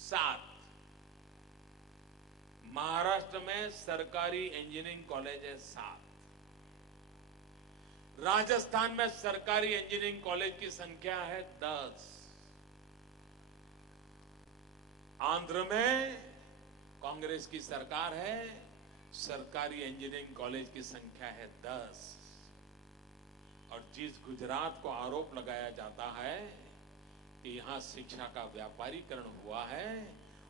7। महाराष्ट्र में सरकारी इंजीनियरिंग कॉलेज है 7। राजस्थान में सरकारी इंजीनियरिंग कॉलेज की संख्या है 10। आंध्र में कांग्रेस की सरकार है, सरकारी इंजीनियरिंग कॉलेज की संख्या है 10। और जिस गुजरात को आरोप लगाया जाता है कि यहां शिक्षा का व्यापारीकरण हुआ है,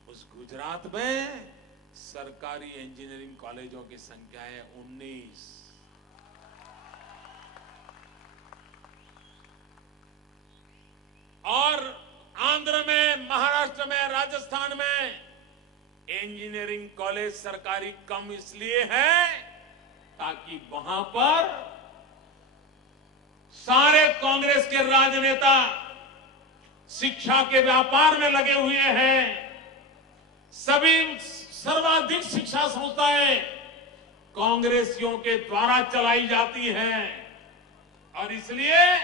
उस गुजरात में सरकारी इंजीनियरिंग कॉलेजों की संख्या है 19। और आंध्र में, महाराष्ट्र में, राजस्थान में इंजीनियरिंग कॉलेज सरकारी कम इसलिए है ताकि वहां पर सारे कांग्रेस के राजनेता शिक्षा के व्यापार में लगे हुए हैं। सभी सर्वाधिक शिक्षा संस्थाएं कांग्रेसियों के द्वारा चलाई जाती हैं, और इसलिए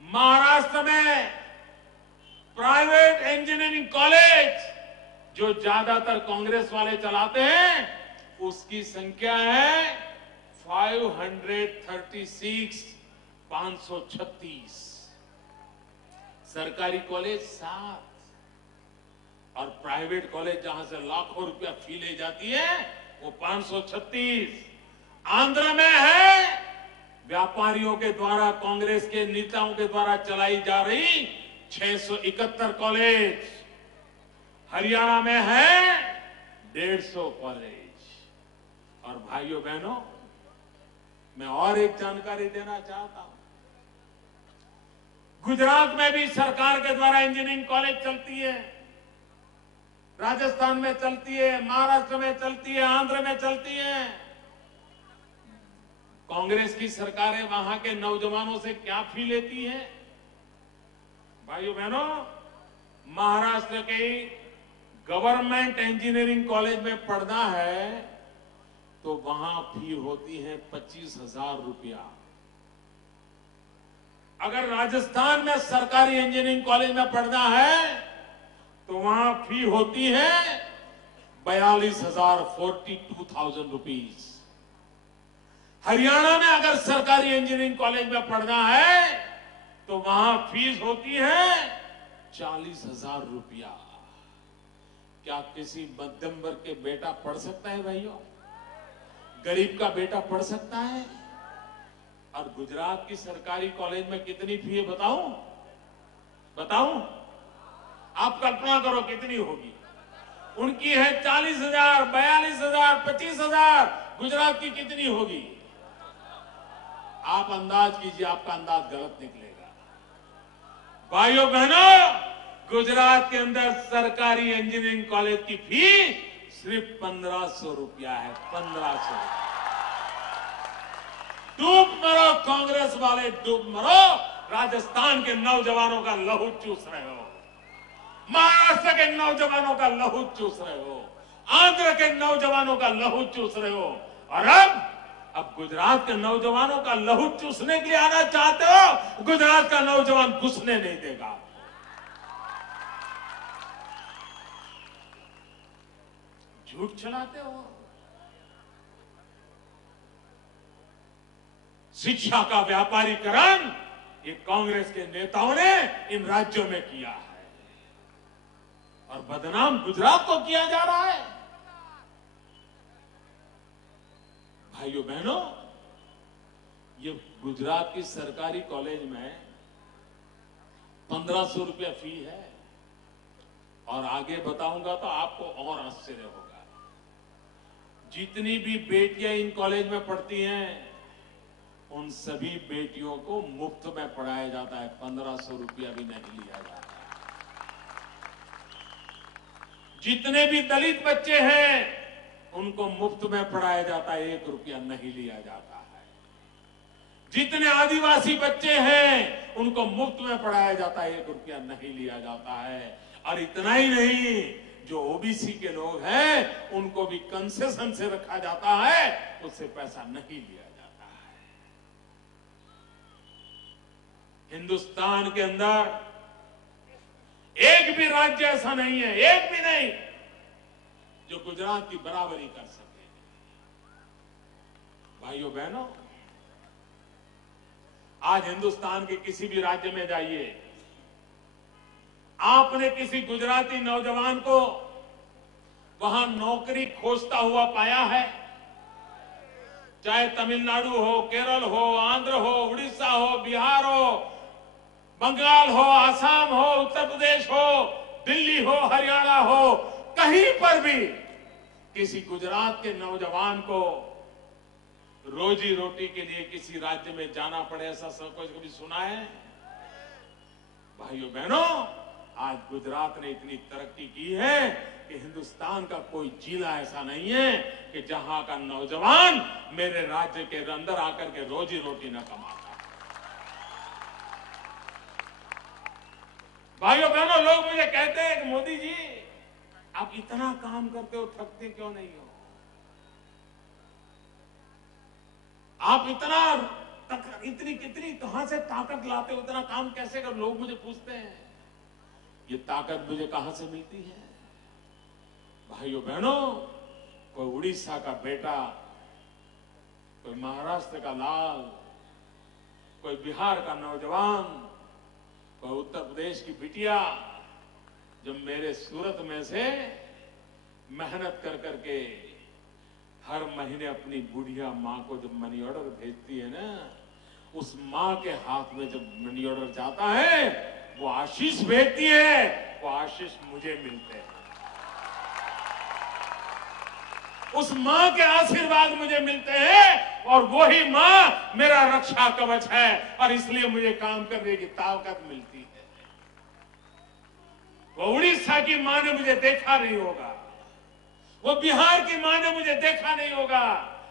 महाराष्ट्र में प्राइवेट इंजीनियरिंग कॉलेज जो ज्यादातर कांग्रेस वाले चलाते हैं उसकी संख्या है 536। सरकारी कॉलेज 7 और प्राइवेट कॉलेज जहां से लाखों रुपया फी ले जाती है वो 536। आंध्र में है व्यापारियों के द्वारा, कांग्रेस के नेताओं के द्वारा चलाई जा रही 671 कॉलेज। हरियाणा में है 150 कॉलेज। और भाइयों बहनों, मैं और एक जानकारी देना चाहता हूं। गुजरात में भी सरकार के द्वारा इंजीनियरिंग कॉलेज चलती है, राजस्थान में चलती है, महाराष्ट्र में चलती है, आंध्र में चलती है। कांग्रेस की सरकारें वहां के नौजवानों से क्या फी लेती है? भाइयों बहनों, महाराष्ट्र के गवर्नमेंट इंजीनियरिंग कॉलेज में पढ़ना है तो वहां फी होती है 25,000 रुपया। अगर राजस्थान में सरकारी इंजीनियरिंग कॉलेज में पढ़ना है तो वहां फी होती है 42,000 42,000 रुपीज। हरियाणा में अगर सरकारी इंजीनियरिंग कॉलेज में पढ़ना है तो वहां फीस होती है 40,000 रुपया। क्या किसी मध्यम वर्ग के बेटा पढ़ सकता है भाइयों? गरीब का बेटा पढ़ सकता है? और गुजरात की सरकारी कॉलेज में कितनी फी है बताऊं? आप कल्पना करो कितनी होगी। उनकी है 40,000, 42,000, 25,000। गुजरात की कितनी होगी? आप अंदाज कीजिए, आपका अंदाज गलत निकलेगा। भाइयों बहनों, गुजरात के अंदर सरकारी इंजीनियरिंग कॉलेज की फी सिर्फ 1,500 रुपया है। 1,500। डूब मरो कांग्रेस वाले, डूब मरो। राजस्थान के नौजवानों का लहू चूस रहे हो, महाराष्ट्र के नौजवानों का लहू चूस रहे हो, आंध्र के नौजवानों का लहू चूस रहे हो, और अब गुजरात के नौजवानों का लहू चूसने के लिए आना चाहते हो। गुजरात का नौजवान घुसने नहीं देगा। झूठ चलाते हो। शिक्षा का व्यापारीकरण ये कांग्रेस के नेताओं ने इन राज्यों में किया है और बदनाम गुजरात को किया जा रहा है। भाइयों बहनों, ये गुजरात की सरकारी कॉलेज में 1,500 रुपया फी है और आगे बताऊंगा तो आपको और आश्चर्य होगा। जितनी भी बेटियां इन कॉलेज में पढ़ती हैं उन सभी बेटियों को मुफ्त में पढ़ाया जाता है। 1,500 रुपया भी नहीं लिया जाता। जितने भी दलित बच्चे हैं उनको मुफ्त में पढ़ाया जाता है, 1 रुपया नहीं लिया जाता है। जितने आदिवासी बच्चे हैं उनको मुफ्त में पढ़ाया जाता है, 1 रुपया नहीं लिया जाता है। और इतना ही नहीं, जो ओबीसी के लोग हैं उनको भी कंसेशन से रखा जाता है, उससे पैसा नहीं लिया जाता है। हिंदुस्तान के अंदर एक भी राज्य ऐसा नहीं है, एक भी नहीं, जो गुजरात की बराबरी कर सके। भाइयों बहनों, आज हिंदुस्तान के किसी भी राज्य में जाइए, आपने किसी गुजराती नौजवान को वहां नौकरी खोजता हुआ पाया है? चाहे तमिलनाडु हो, केरल हो, आंध्र हो, उड़ीसा हो, बिहार हो, बंगाल हो, आसाम हो, उत्तर प्रदेश हो, दिल्ली हो, हरियाणा हो, कहीं पर भी किसी गुजरात के नौजवान को रोजी रोटी के लिए किसी राज्य में जाना पड़े, ऐसा सब कुछ कभी सुना है? भाइयों बहनों, आज गुजरात ने इतनी तरक्की की है कि हिंदुस्तान का कोई जिला ऐसा नहीं है कि जहां का नौजवान मेरे राज्य के अंदर आकर के रोजी रोटी न कमाता। भाइयों बहनों, लोग मुझे कहते हैं कि मोदी जी आप इतना काम करते हो, थकते क्यों नहीं हो? आप इतनी कितनी कहां से ताकत लाते हो, इतना काम कैसे कर? लोग मुझे पूछते हैं। ये ताकत मुझे कहां से मिलती है? भाइयों बहनों, कोई उड़ीसा का बेटा, कोई महाराष्ट्र का लाल, कोई बिहार का नौजवान, कोई उत्तर प्रदेश की बिटिया जो मेरे सूरत में से मेहनत कर करके हर महीने अपनी बुढ़िया माँ को जब मनी ऑर्डर भेजती है ना, उस माँ के हाथ में जब मनी ऑर्डर जाता है, वो आशीष भेजती है, वो आशीष मुझे मिलते हैं। उस माँ के आशीर्वाद मुझे मिलते हैं, और वही मां मेरा रक्षा कवच है और इसलिए मुझे काम करने की ताकत मिलती है। वो उड़ीसा की मां ने मुझे देखा नहीं होगा, वो बिहार की मां ने मुझे देखा नहीं होगा,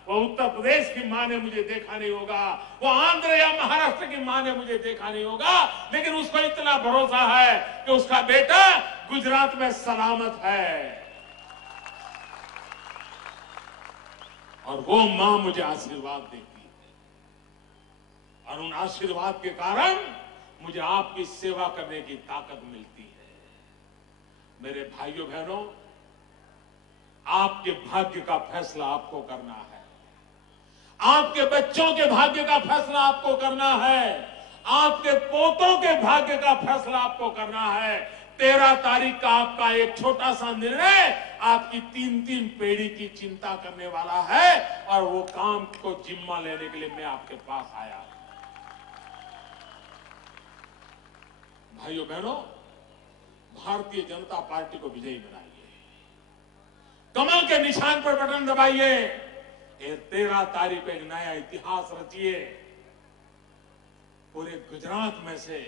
वो उत्तर प्रदेश की मां ने मुझे देखा नहीं होगा, वो आंध्र या महाराष्ट्र की मां ने मुझे देखा नहीं होगा, लेकिन उसको इतना भरोसा है कि उसका बेटा गुजरात में सलामत है और वो मां मुझे आशीर्वाद देती है और उन आशीर्वाद के कारण मुझे आपकी सेवा करने की ताकत मिलती है। मेरे भाइयों बहनों, आपके भाग्य का फैसला आपको करना है, आपके बच्चों के भाग्य का फैसला आपको करना है, आपके पोतों के भाग्य का फैसला आपको करना है। 13 तारीख का आपका एक छोटा सा निर्णय आपकी 3-3 पीढ़ी की चिंता करने वाला है और वो काम को जिम्मा लेने के लिए मैं आपके पास आया हूं। भाइयों बहनों, भारतीय जनता पार्टी को विजयी बनाइए, कमल के निशान पर बटन दबाइए, 13 तारीख को एक नया इतिहास रचिए, पूरे गुजरात में से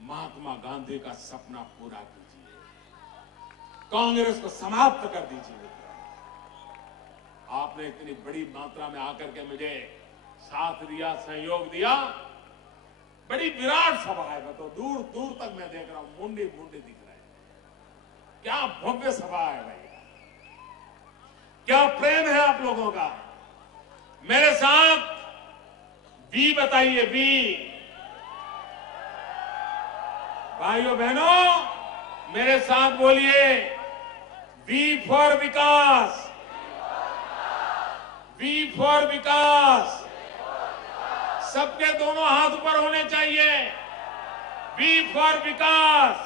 महात्मा गांधी का सपना पूरा कीजिए, कांग्रेस को समाप्त कर दीजिए। आपने इतनी बड़ी मात्रा में आकर के मुझे साथ दिया, सहयोग दिया, बड़ी विराट सभा है। मैं तो दूर दूर तक मैं देख रहा हूं, मुंडे मुंडे दिख रहे हैं। क्या भव्य सभा है भाई, क्या प्रेम है आप लोगों का। मेरे साथ वी बताइए, वी। भाइयों बहनों, मेरे साथ बोलिए, V for Vikas, V for Vikas. सबके दोनों हाथ ऊपर होने चाहिए। V for Vikas,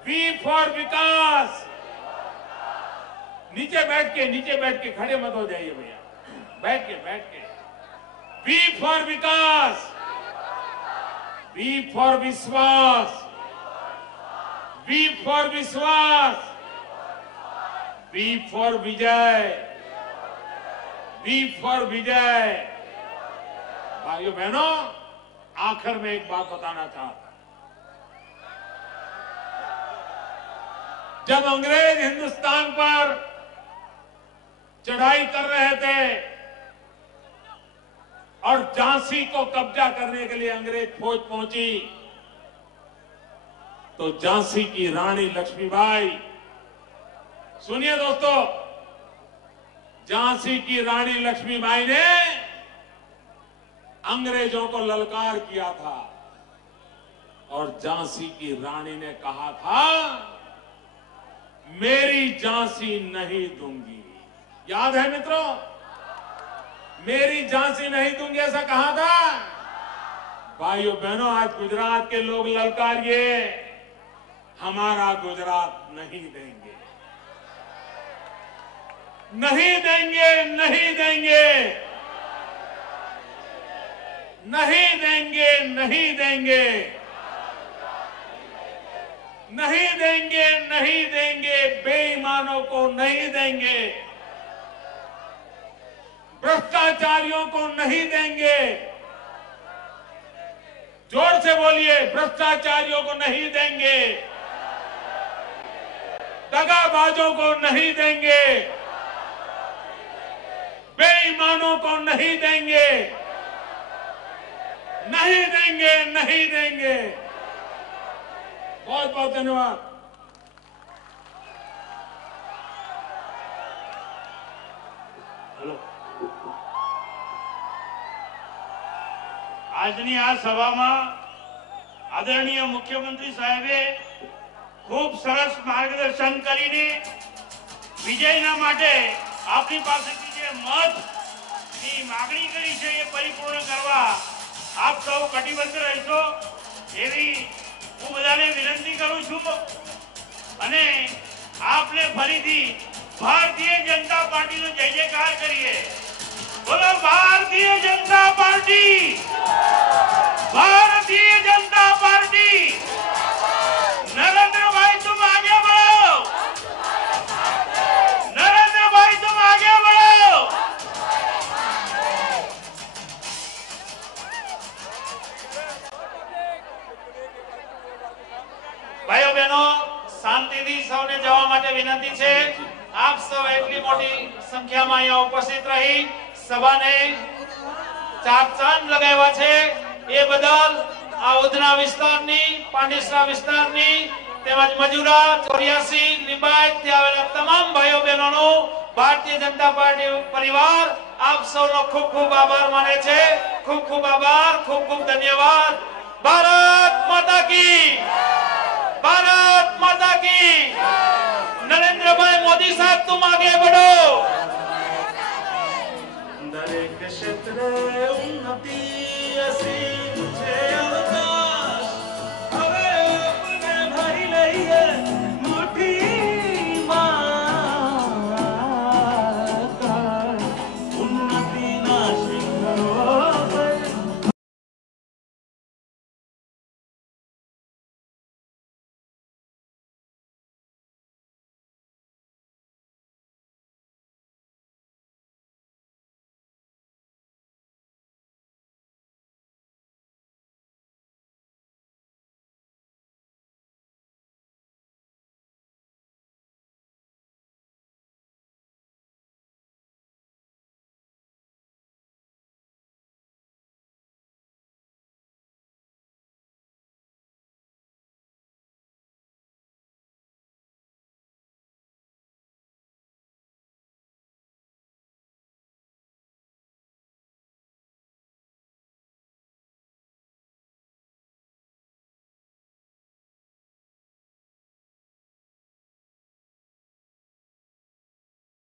V for Vikas. नीचे बैठ के, खड़े मत हो जाइए भैया, बैठ के। V for Vikas, V for Vishwas, V for Vishwas, V for Vijay, V for Vijay. भाइयों बहनों, आखिर में एक बात बताना चाहता हूं। जब अंग्रेज हिंदुस्तान पर चढ़ाई कर रहे थे और झांसी को कब्जा करने के लिए अंग्रेज फौज पहुंची, तो झांसी की रानी लक्ष्मीबाई, सुनिए दोस्तों, झांसी की रानी लक्ष्मीबाई ने अंग्रेजों को ललकार किया था और झांसी की रानी ने कहा था, मेरी झांसी नहीं दूंगी। याद है मित्रों, मेरी झांसी नहीं दूंगी, ऐसा कहा था। भाइयों बहनों, आज गुजरात के लोग ललकारिए, हमारा गुजरात नहीं देंगे, नहीं देंगे, नहीं देंगे, नहीं देंगे, नहीं देंगे, नहीं देंगे, नहीं देंगे, बेईमानों को नहीं देंगे, भ्रष्टाचारियों को नहीं देंगे। जोर से बोलिए, भ्रष्टाचारियों को नहीं देंगे, दगाबाजों को नहीं देंगे, बेईमानों को नहीं देंगे, नहीं देंगे, नहीं देंगे। बहुत बहुत धन्यवाद। આજની આ સભામાં આદરણીય મુખ્યમંત્રી સાહેબે ખૂબ સરસ માર્ગદર્શન કરીને વિજયના માટે આપની પાસેથી જે મતની માગણી કરી છે એ પરિપૂર્ણ કરવા આપ સૌ કટિબદ્ધ રહેશો એવી હું બધાને વિનંતી કરું છું અને આપને ફરીથી ભારતીય જનતા પાર્ટીનો જય જયકાર કરીએ। बोलो भारतीय जनता पार्टी, भारतीय जनता पार्टी। नरेंद्र भाई तुम आगे बढ़ो, नरेंद्र भाई तुम आगे बढ़ो। સૌને જવા માટે વિનંતી છે. આપ સૌ એટલી મોટી સંખ્યામાં અહીંયા ઉપસ્થિત રહી સભાને ચાર ચાંદ લગાવ્યા છે એ બદલ આ ઉધના વિસ્તારની, પાંડેસરા વિસ્તારની તેમજ મજૂરા, ચોર્યાસી, લીંબાયતથી આવેલા તમામ ભાઈઓ બહેનોનો ભારતીય જનતા પાર્ટી પરિવાર આપ સૌનો ખૂબ ખૂબ આભાર માને છે. ખૂબ ખૂબ આભાર, ખૂબ ખૂબ ધન્યવાદ. ભારત માતા કી, भारत माता की. नरेंद्र भाई मोदी साहब तुम आगे बढ़ो. दरेक क्षेत्र उन्नति असी